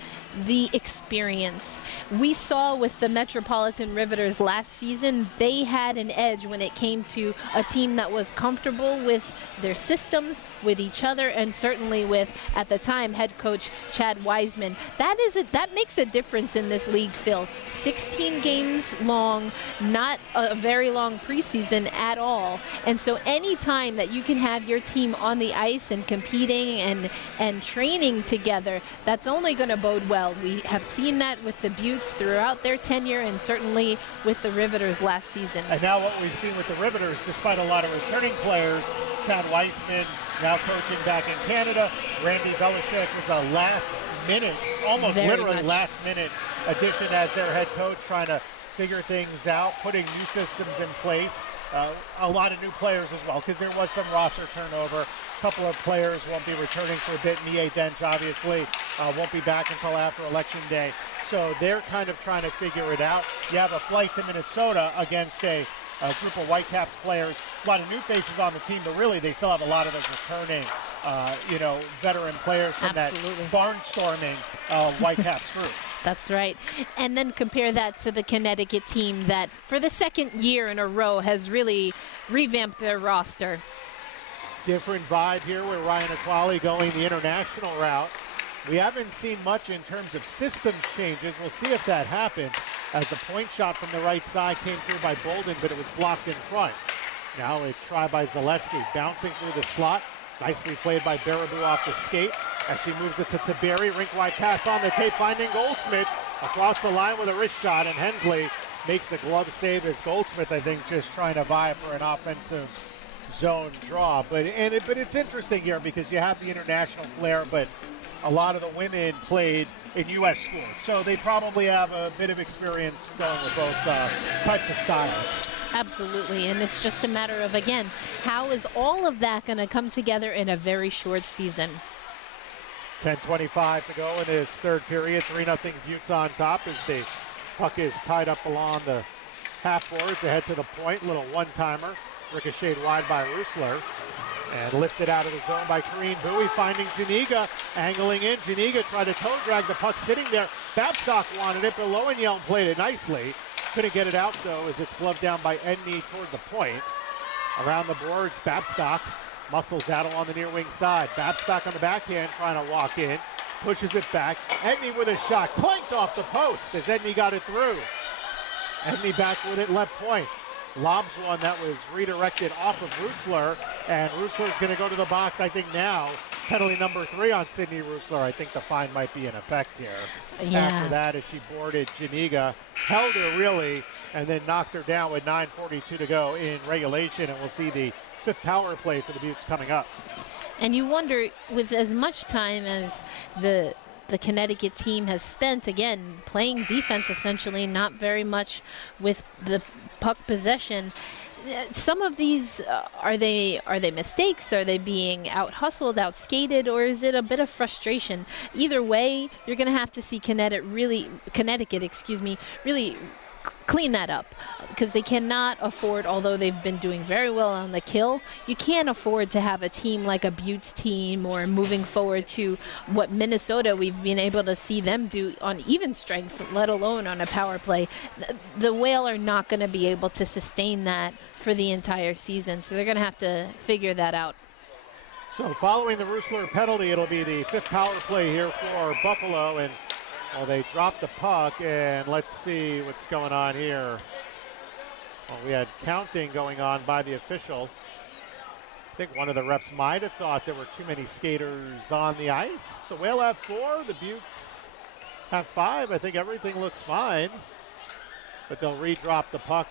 the experience. We saw with the Metropolitan Riveters last season, they had an edge when it came to a team that was comfortable with their systems, with each other, and certainly with, at the time, head coach Chad Wiseman. That makes a difference in this league, Phil. 16 games long, not a very long preseason at all. And so any time that you can have your team on the ice and competing and training together, that's only going to bode well. We have seen that with the Buttes throughout their tenure, and certainly with the Riveters last season. And now what we've seen with the Riveters, despite a lot of returning players, Chad Weissman now coaching back in Canada. Randy Belichick was a last-minute, almost literally last-minute addition as their head coach, trying to figure things out, putting new systems in place. A lot of new players as well, because there was some roster turnover. A couple of players won't be returning for a bit. Mie Dench, obviously, won't be back until after Election Day. So they're kind of trying to figure it out. You have a flight to Minnesota against a group of Whitecaps players. A lot of new faces on the team, but really they still have a lot of those returning, veteran players from that barnstorming Whitecaps group. That's right. And then compare that to the Connecticut team that for the 2nd year in a row has really revamped their roster. Different vibe here with Ryan Aquali going the international route. We haven't seen much in terms of systems changes. We'll see if that happens as the point shot from the right side came through by Bolden, but it was blocked in front. Now a try by Zaleski, bouncing through the slot. Nicely played by Baraboo off the skate as she moves it to Taberi. Rink-wide pass on the tape, finding Goldsmith across the line with a wrist shot, and Hensley makes the glove save as Goldsmith, I think, just trying to vie for an offensive zone draw. But it's interesting here because you have the international flair, but a lot of the women played in U.S. schools, so they probably have a bit of experience going with both types of styles. Absolutely, and it's just a matter of, again, how is all of that going to come together in a very short season? 10:25 to go in this third period. 3-0 Buttes on top as the puck is tied up along the half boards. Ahead to the point, little one-timer. Ricocheted wide by Rusler. And lifted out of the zone by Corrine Bowie, finding Janiga, angling in. Janiga tried to toe drag the puck sitting there. Babcock wanted it, but Lowenjelm played it nicely. Couldn't get it out, though, as it's gloved down by Edney toward the point. Around the boards, Babcock muscles out along the near wing side. Babcock on the backhand trying to walk in. Pushes it back. Edney with a shot. Clanked off the post as Edney got it through. Edney back with it, left point. Lobs one that was redirected off of Rusler, and Rusler's going to go to the box, I think now. Penalty number 3 on Sydney Rusler. I think the fine might be in effect here. Yeah. After that, as she boarded Janiga, held her really, and then knocked her down with 9:42 to go in regulation, and we'll see the 5th power play for the Buttes coming up. And you wonder, with as much time as the Connecticut team has spent, again, playing defense essentially, not very much with the puck possession. Some of these, are they mistakes? Are they being out-hustled, out-skated, or is it a bit of frustration? Either way, you're going to have to see Connecticut really clean that up, because they cannot afford, although they've been doing very well on the kill, you can't afford to have a team like a Buttes team, or moving forward to what Minnesota we've been able to see them do on even strength, let alone on a power play. The Whale are not going to be able to sustain that for the entire season, so they're going to have to figure that out. So following the Rusler penalty, it'll be the 5th power play here for Buffalo, and well, they dropped the puck, and let's see what's going on here. Well, we had counting going on by the official. I think one of the refs might have thought there were too many skaters on the ice. The Whale have 4, the Buttes have 5. I think everything looks fine, but they'll re-drop the puck.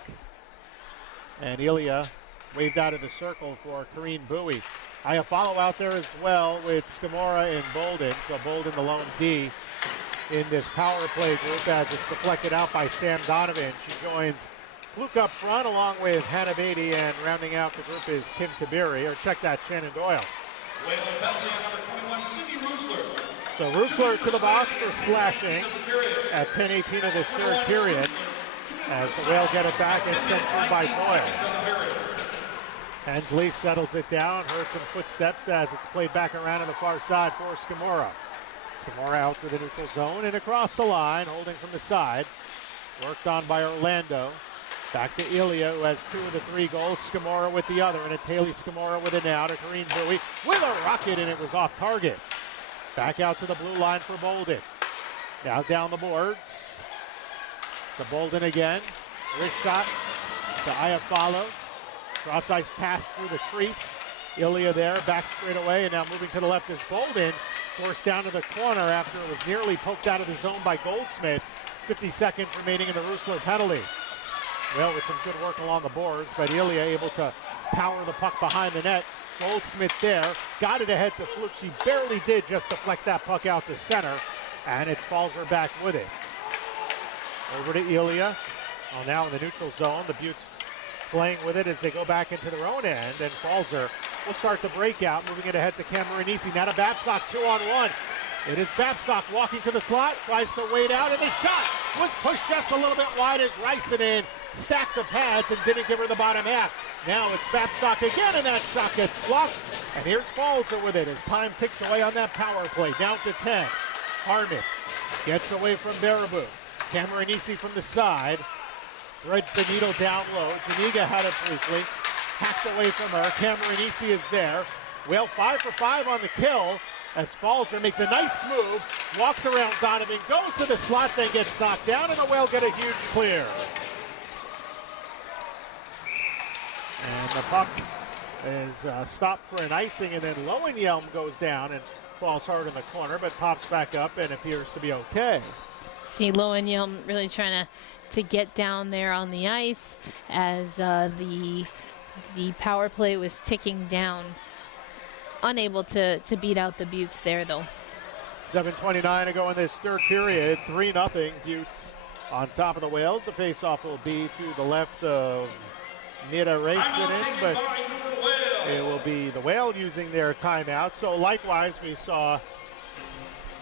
And Ilya waved out of the circle for Corrine Bowie. I have follow out there as well with Scamora and Bolden. So Bolden, the lone D in this power play group, as it's deflected out by Sam Donovan. She joins Fluke up front along with Hannah Beatty, and rounding out the group is Kim Taberi, or check that, Shannon Doyle. So Rusler to the box for slashing at 10:18 of this third period, as the Whale get it back and sent through by Doyle. Hensley settles it down, heard some footsteps as it's played back around to the far side for Scamora. Scamora out to the neutral zone and across the line, holding from the side. Worked on by Orlando. Back to Ilya, who has 2 of the 3 goals. Scamora with the other, and it's Haley Scamora with it now to Corrine Bowie with a rocket, and it was off target. Back out to the blue line for Bolden. Now down the boards. To Bolden again. Wrist shot to Iafallo. Cross ice pass through the crease. Ilya there, back straight away, and now moving to the left is Bolden. Forced down to the corner after it was nearly poked out of the zone by Goldsmith. 50 seconds remaining in the Rusler penalty. Well, with some good work along the boards, but Ilya able to power the puck behind the net. Goldsmith there, got it ahead to Fluke. She barely did just deflect that puck out to center, and it falls her back with it. Over to Ilya. Well, now in the neutral zone, the Buttes playing with it as they go back into their own end, and Falzer will start the breakout, moving it ahead to Cameronisi. Now to Babcock, 2-on-1. It is Babcock walking to the slot, tries to wade out, and the shot was pushed just a little bit wide as Rysanen stacked the pads and didn't give her the bottom half. Now it's Babcock again, and that shot gets blocked. And here's Falzer with it as time ticks away on that power play. Down to 10. Harmon gets away from Baraboo. Cameronisi from the side. Threads the needle down low. Janiga had it briefly. Hacked away from her. Cameronisi is there. Well, 5 for 5 on the kill. as Falzer makes a nice move, walks around Donovan, goes to the slot, then gets knocked down, and the Whale get a huge clear. And the puck is stopped for an icing, and then Lowenjelm goes down and falls hard in the corner, but pops back up and appears to be okay. See Lowenjelm really trying to get down there on the ice as the power play was ticking down. Unable to beat out the Buttes there, though. 7:29 to go in this third period. 3-0 Buttes on top of the Whales. The faceoff will be to the left of Mira Racinen, but it will be the Whale using their timeout. So likewise, we saw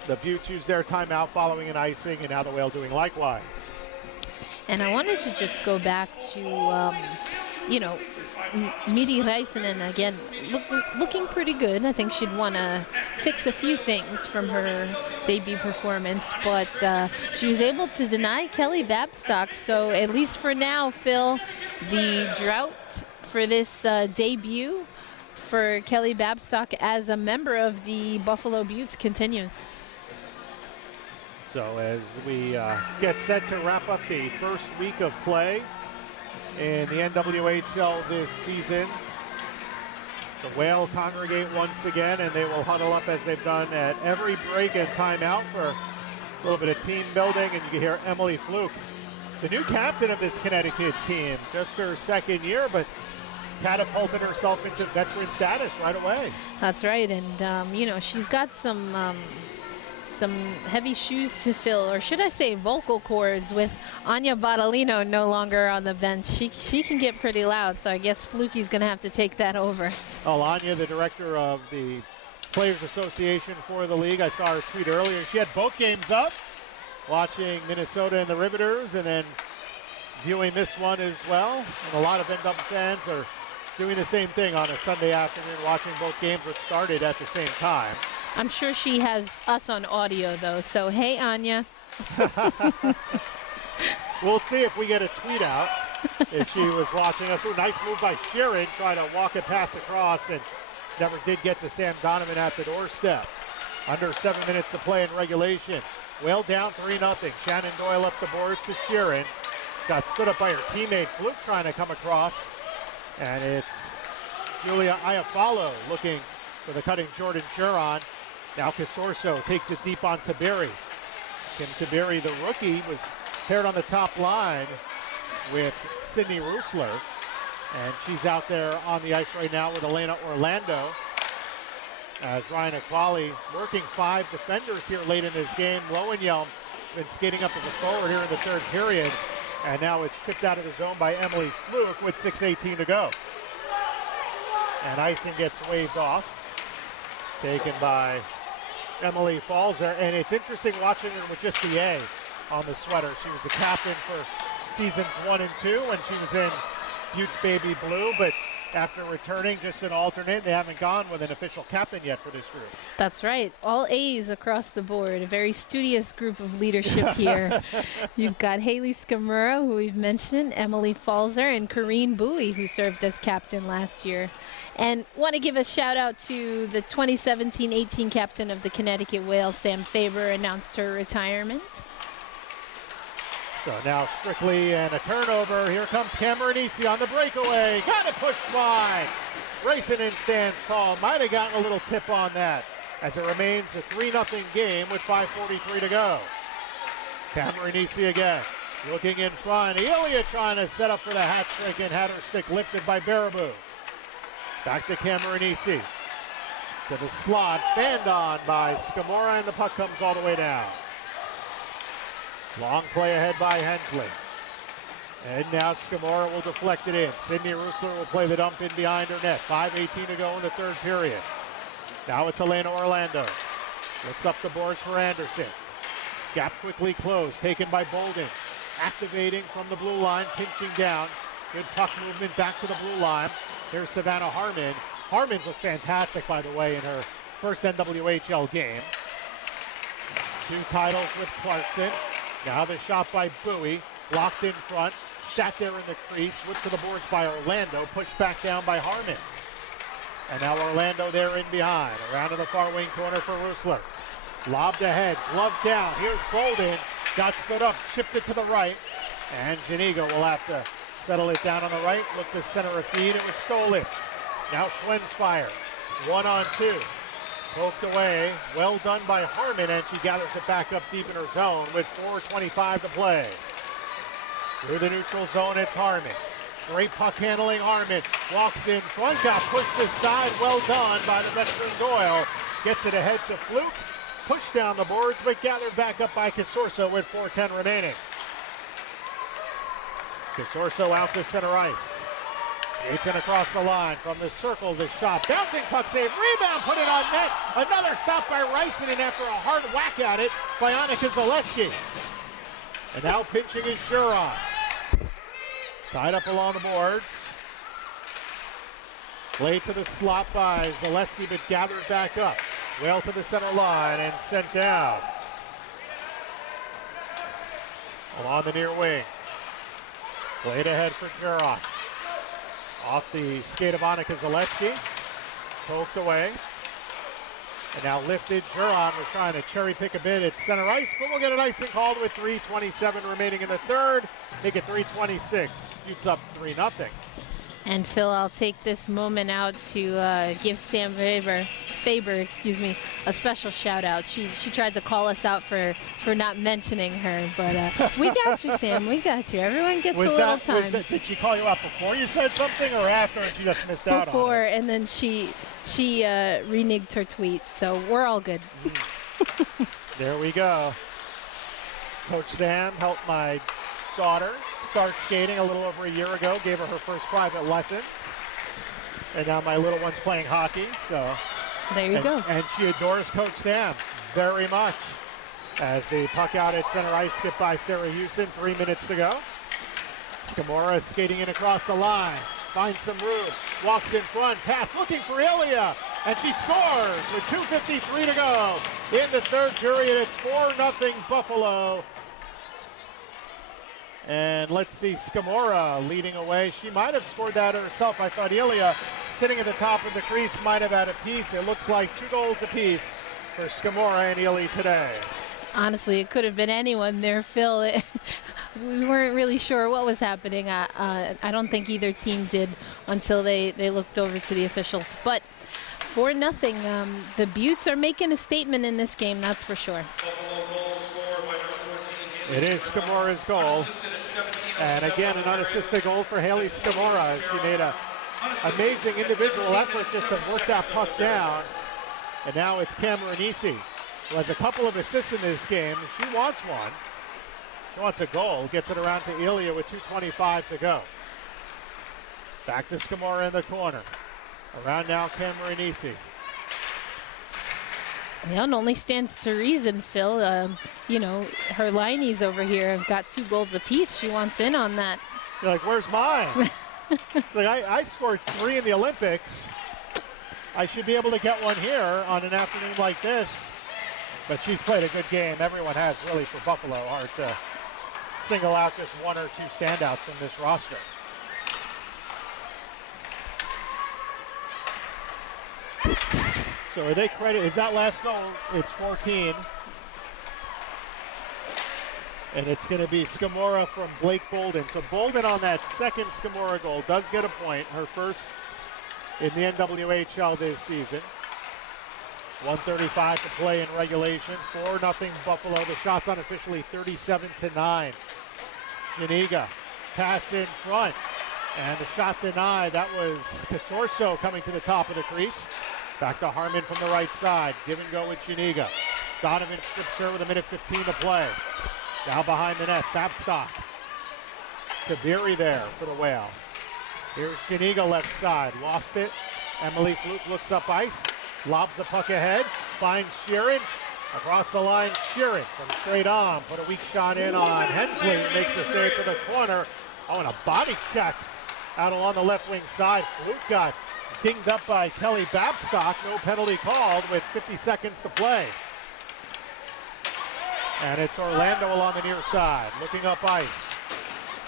the Buttes use their timeout following an icing, and now the Whale doing likewise. And I wanted to just go back to, Miri Räisänen again, looking pretty good. I think she'd want to fix a few things from her debut performance, but she was able to deny Kelly Babstock. So at least for now, Phil, the drought for this debut for Kelly Babstock as a member of the Buffalo Buttes continues. So as we get set to wrap up the first week of play in the NWHL this season, the Whale congregate once again, and they will huddle up as they've done at every break and timeout for a little bit of team building. And you can hear Emily Fluke, the new captain of this Connecticut team, just her second year, but catapulted herself into veteran status right away. That's right, and she's got some heavy shoes to fill, or should I say vocal cords, with Anya Badalino no longer on the bench. She can get pretty loud, so I guess Flukey's going to have to take that over. Oh, Anya, the director of the Players Association for the league, I saw her tweet earlier. She had both games up, watching Minnesota and the Riveters, and then viewing this one as well. And a lot of NW fans are doing the same thing on a Sunday afternoon, watching both games which started at the same time. I'm sure she has us on audio, though, so hey, Anya. We'll see if we get a tweet out if she was watching us. A nice move by Sheeran, trying to walk it pass across, and never did get to Sam Donovan at the doorstep. Under 7 minutes to play in regulation. Whale down 3-0. Shannon Doyle up the boards to Sheeran. Got stood up by her teammate Fluke trying to come across, and it's Julia Iafalo looking for the cutting Jordan Churon. Now Casorso takes it deep on Taberi. Kim Taberi, the rookie, was paired on the top line with Sydney Rusler. And she's out there on the ice right now with Elena Orlando. As Ryan Aquali working 5 defenders here late in his game. Lowenjelm been skating up as a forward here in the third period. And now it's tipped out of the zone by Emily Fluke with 6:18 to go. And icing gets waved off. Taken by Emily Falzer, and it's interesting watching her with just the A on the sweater. She was the captain for seasons 1 and 2 when she was in Buttes Baby Blue, but after returning, just an alternate. They haven't gone with an official captain yet for this group. That's right. All A's across the board. A very studious group of leadership here. You've got Haley Skamura, who we've mentioned, Emily Falzer, and Corrine Bowie, who served as captain last year. And want to give a shout out to the 2017-18 captain of the Connecticut Whales, Sam Faber, announced her retirement. So now Strictly and a turnover. Here comes Cameronese on the breakaway. Got it pushed by. Räisänen stands tall. Might have gotten a little tip on that as it remains a 3-0 game with 5:43 to go. Cameronese again. Looking in front. Elia trying to set up for the hat trick and had her stick lifted by Baraboo. Back to Cameronese. To the slot. Fanned on by Skamora, and the puck comes all the way down. Long play ahead by Hensley. And now Skamora will deflect it in. Sydney Rusler will play the dump in behind her net. 5:18 to go in the third period. Now it's Elena Orlando. Looks up the boards for Anderson. Gap quickly closed, taken by Bolden. Activating from the blue line, pinching down. Good puck movement back to the blue line. Here's Savannah Harmon. Harmon's looked fantastic, by the way, in her first NWHL game. 2 titles with Clarkson. Now the shot by Bowie, blocked in front, sat there in the crease, whipped to the boards by Orlando, pushed back down by Harmon. And now Orlando there in behind. Around to the far wing corner for Rusler. Lobbed ahead, glove down. Here's Bolden. Got stood up, chipped it to the right. And Janiga will have to settle it down on the right. Look to center a feed. It was stolen. Now Schwensfire. 1-on-2. Poked away. Well done by Harmon, and she gathers it back up deep in her zone with 4:25 to play. Through the neutral zone, it's Harmon. Great puck handling, Harmon. Walks in front, got pushed aside. Well done by the veteran Doyle. Gets it ahead to Fluke. Pushed down the boards, but gathered back up by Casorso with 4:10 remaining. Casorso out to center ice. Skates in across the line from the circle, the shot. Bouncing puck save, rebound, put it on net. Another stop by Rysanen after a hard whack at it by Annika Zaleski. And now pinching is Juron. Tied up along the boards. Played to the slot by Zaleski, but gathered back up. Well to the center line and sent down. Along the near wing. Played ahead for Juron. Off the skate of Annika Zaleski. Poked away. And now lifted. Juron was trying to cherry pick a bit at center ice, but we'll get an icing called with 3:27 remaining in the third. Make it 3:26. Utes up 3-0. And Phil, I'll take this moment out to give Sam Faber, a special shout out. She tried to call us out for not mentioning her, but we got you, Sam. We got you. Everyone gets a little time. Did she call you out before you said something, or after, and she just missed out on it? Before, and then she reneged her tweet, so we're all good. There we go. Coach Sam helped my daughter start skating a little over a year ago, gave her first private lessons, and now my little one's playing hockey, so there you go. And she adores Coach Sam very much. As the puck out at center ice, skipped by Sarah Houston, 3 minutes to go. Scamora skating in across the line, finds some room, walks in front, pass looking for Ilya, and she scores with 2:53 to go in the third period. It's 4-0 Buffalo. And let's see, Scamora leading away. She might have scored that herself. I thought Ilya, sitting at the top of the crease, might have had a piece. It looks like 2 goals apiece for Scamora and Ilya today. Honestly, it could have been anyone there, Phil. We weren't really sure what was happening. I don't think either team did until they looked over to the officials. But 4-0, the Buttes are making a statement in this game, that's for sure. It is Scamora's goal. And again, an unassisted goal for Haley Scamora. She made an amazing individual effort just to work that puck down. And now it's Cameronese, who has a couple of assists in this game. She wants one. She wants a goal. Gets it around to Ilya with 2:25 to go. Back to Scamora in the corner. Around now, Cameronese. Yeah, it only stands to reason, Phil. Her Liney's over here have got 2 goals apiece. She wants in on that. You're like, where's mine? Like, I scored 3 in the Olympics. I should be able to get one here on an afternoon like this. But she's played a good game. Everyone has, really, for Buffalo. Hard to single out just 1 or 2 standouts from this roster. So are they credit? Is that last goal? It's 14. And it's going to be Scamora from Blake Bolden. So Bolden on that second Scamora goal does get a point. Her first in the NWHL this season. 1:35 to play in regulation. 4-0 Buffalo. The shot's unofficially 37-9. Janiga, pass in front. And the shot denied. That was Casorso coming to the top of the crease. Back to Harmon from the right side. Give and go with Janiga. Donovan strips her with 1:15 to play. Now behind the net, Babstock. To Beery there for the Whale. Here's Janiga left side. Lost it. Emily Fluke looks up ice. Lobs the puck ahead. Finds Sheeran. Across the line, Sheeran from straight on. Put a weak shot in on Hensley. Makes a save to the corner. Oh, and a body check out along the left wing side. Fluke got dinged up by Kelly Babstock. No penalty called with 50 seconds to play. And it's Orlando along the near side, looking up ice.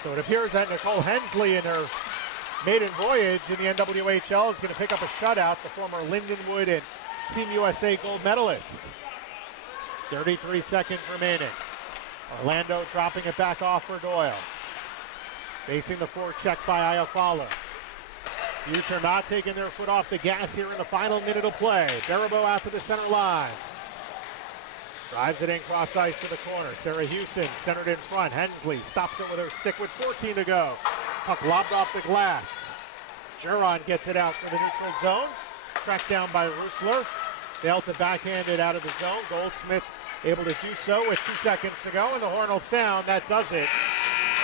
So it appears that Nicole Hensley in her maiden voyage in the NWHL is going to pick up a shutout, the former Lindenwood and Team USA gold medalist. 33 seconds remaining. Orlando dropping it back off for Doyle. Facing the forecheck by Iafallo. Utes are not taking their foot off the gas here in the final minute of play. Baribeau out to the center line. Drives it in cross ice to the corner. Sarah Hewson centered in front. Hensley stops it with her stick with 14 to go. Puck lobbed off the glass. Geron gets it out to the neutral zone. Tracked down by Rusler. Failed to backhand it out of the zone. Goldsmith able to do so with 2 seconds to go, and the horn will sound. That does it.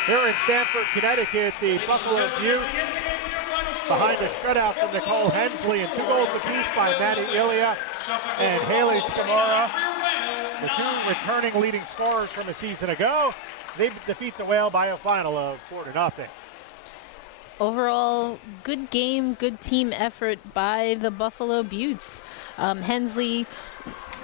Here in Stamford, Connecticut, the Buffalo Beauts behind a shutout from Nicole Hensley and 2 goals apiece by Maddie Ilya and Haley Scamora. The 2 returning leading scorers from a season ago. They defeat the Whale by a final of 4-0. Overall, good game, good team effort by the Buffalo Beauts. Hensley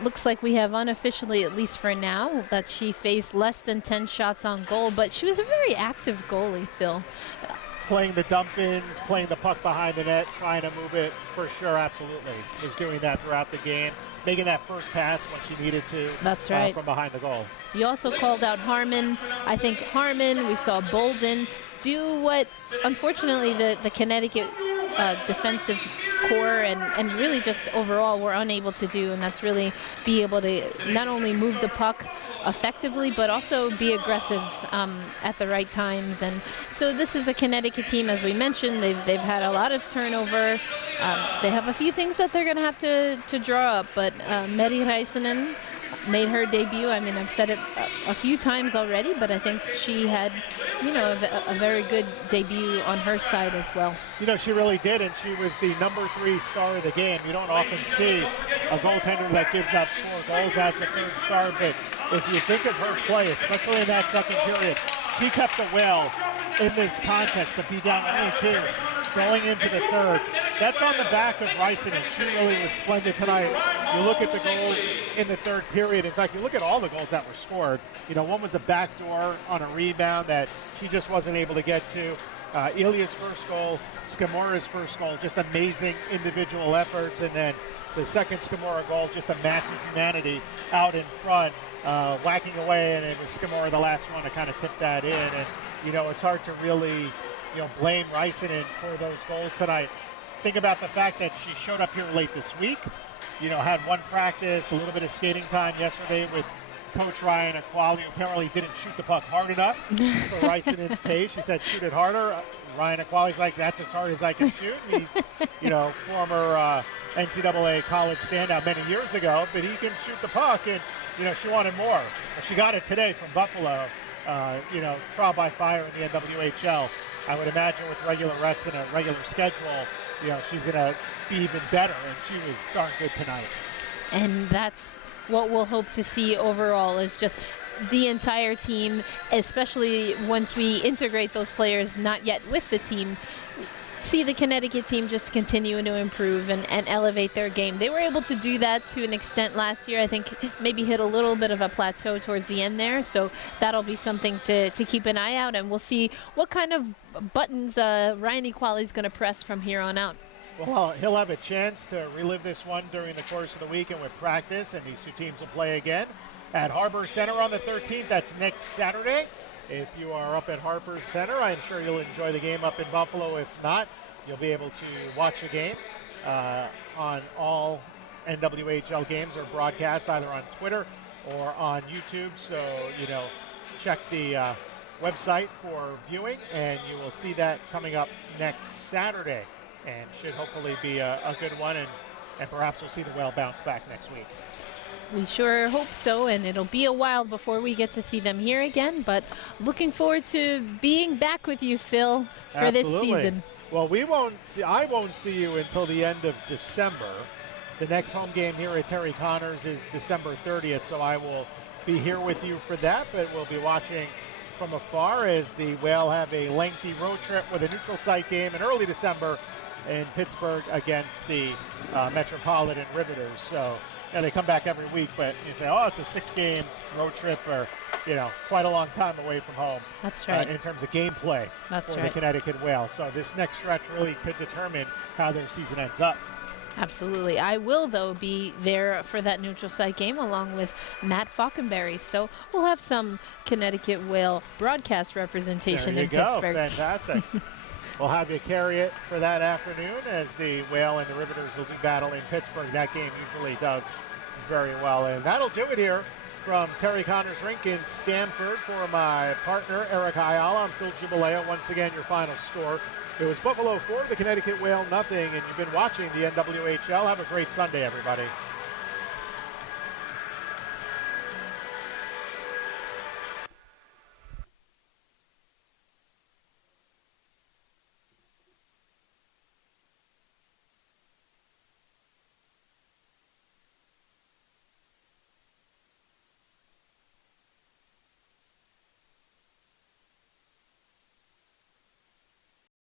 looks like we have unofficially, at least for now, that she faced less than 10 shots on goal, but she was a very active goalie, Phil. Playing the dump-ins, playing the puck behind the net, trying to move it for sure, absolutely. Was doing that throughout the game, making that first pass when she needed to. That's right. From behind the goal. You also called out Harmon. I think Harmon, we saw Bolden do what, unfortunately, the Connecticut defensive core and really just overall were unable to do, and that's really be able to not only move the puck effectively, but also be aggressive at the right times. And so this is a Connecticut team, as we mentioned. They've had a lot of turnover. They have a few things that they're going to have to draw up, but Meri Räisänen made her debut. I mean, I've said it a few times already, but I think she had, a very good debut on her side as well. She really did, and she was the number 3 star of the game. You don't often see a goaltender that gives up 4 goals as the 3rd star, but if you think of her play, especially in that second period, she kept the Whale in this contest to be down only 2 going into the 3rd. That's on the back of Räisänen. She really was splendid tonight. You look at the goals in the 3rd period. In fact, you look at all the goals that were scored. One was a backdoor on a rebound that she just wasn't able to get to. Ilya's first goal, Scamora's first goal, just amazing individual efforts. And then the second Scamora goal, just a massive humanity out in front, whacking away. And it was Scamora, the last one, to kind of tip that in. And, it's hard to really blame Räisänen for those goals tonight. Think about the fact that she showed up here late this week, had 1 practice, a little bit of skating time yesterday with Coach Ryan Aquali, who apparently didn't shoot the puck hard enough for Räisänen's taste. She said, shoot it harder. Ryan Aquali's like, that's as hard as I can shoot. He's, former NCAA college standout many years ago, but he can shoot the puck, and, she wanted more. Well, she got it today from Buffalo, trial by fire in the NWHL. I would imagine with regular rest and a regular schedule, she's going to be even better, and she was darn good tonight. And that's what we'll hope to see overall, is just the entire team, especially once we integrate those players not yet with the team, see the Connecticut team just continue to improve and elevate their game. They were able to do that to an extent last year. I think maybe hit a little bit of a plateau towards the end there, so that'll be something to keep an eye out, and we'll see what kind of buttons Ryan Aquali is going to press from here on out. Well, he'll have a chance to relive this one during the course of the weekend with practice, and these 2 teams will play again at Harbor Center on the 13th. That's next Saturday. If you are up at Harper Center, I'm sure you'll enjoy the game up in Buffalo. If not, you'll be able to watch the game on all NWHL games or broadcasts either on Twitter or on YouTube. So, check the website for viewing, and you will see that coming up next Saturday, and should hopefully be a good one, and perhaps we'll see the Whale bounce back next week. We sure hope so, and it'll be a while before we get to see them here again, but looking forward to being back with you, Phil, for Absolutely. This season. Well, I won't see you until the end of December. The next home game here at Terry Connors is December 30th, so I will be here with you for that, but we'll be watching from afar as the Whale have a lengthy road trip with a neutral site game in early December in Pittsburgh against the Metropolitan Riveters. So they come back every week, but you say, oh, it's a 6-game road trip or quite a long time away from home. That's right. In terms of gameplay That's for right. the Connecticut Whale. So this next stretch really could determine how their season ends up. Absolutely. I will, though, be there for that neutral site game along with Matt Falkenberry. So we'll have some Connecticut Whale broadcast representation in Pittsburgh. Fantastic. We'll have you carry it for that afternoon as the Whale and the Riveters will do battle in Pittsburgh. That game usually does very well. And that'll do it here from Terry Connors Rink in Stamford. For my partner, Eric Ayala, I'm Phil Jubileo. Once again, your final score. It was Buffalo 4, the Connecticut Whale nothing, and you've been watching the NWHL. Have a great Sunday, everybody.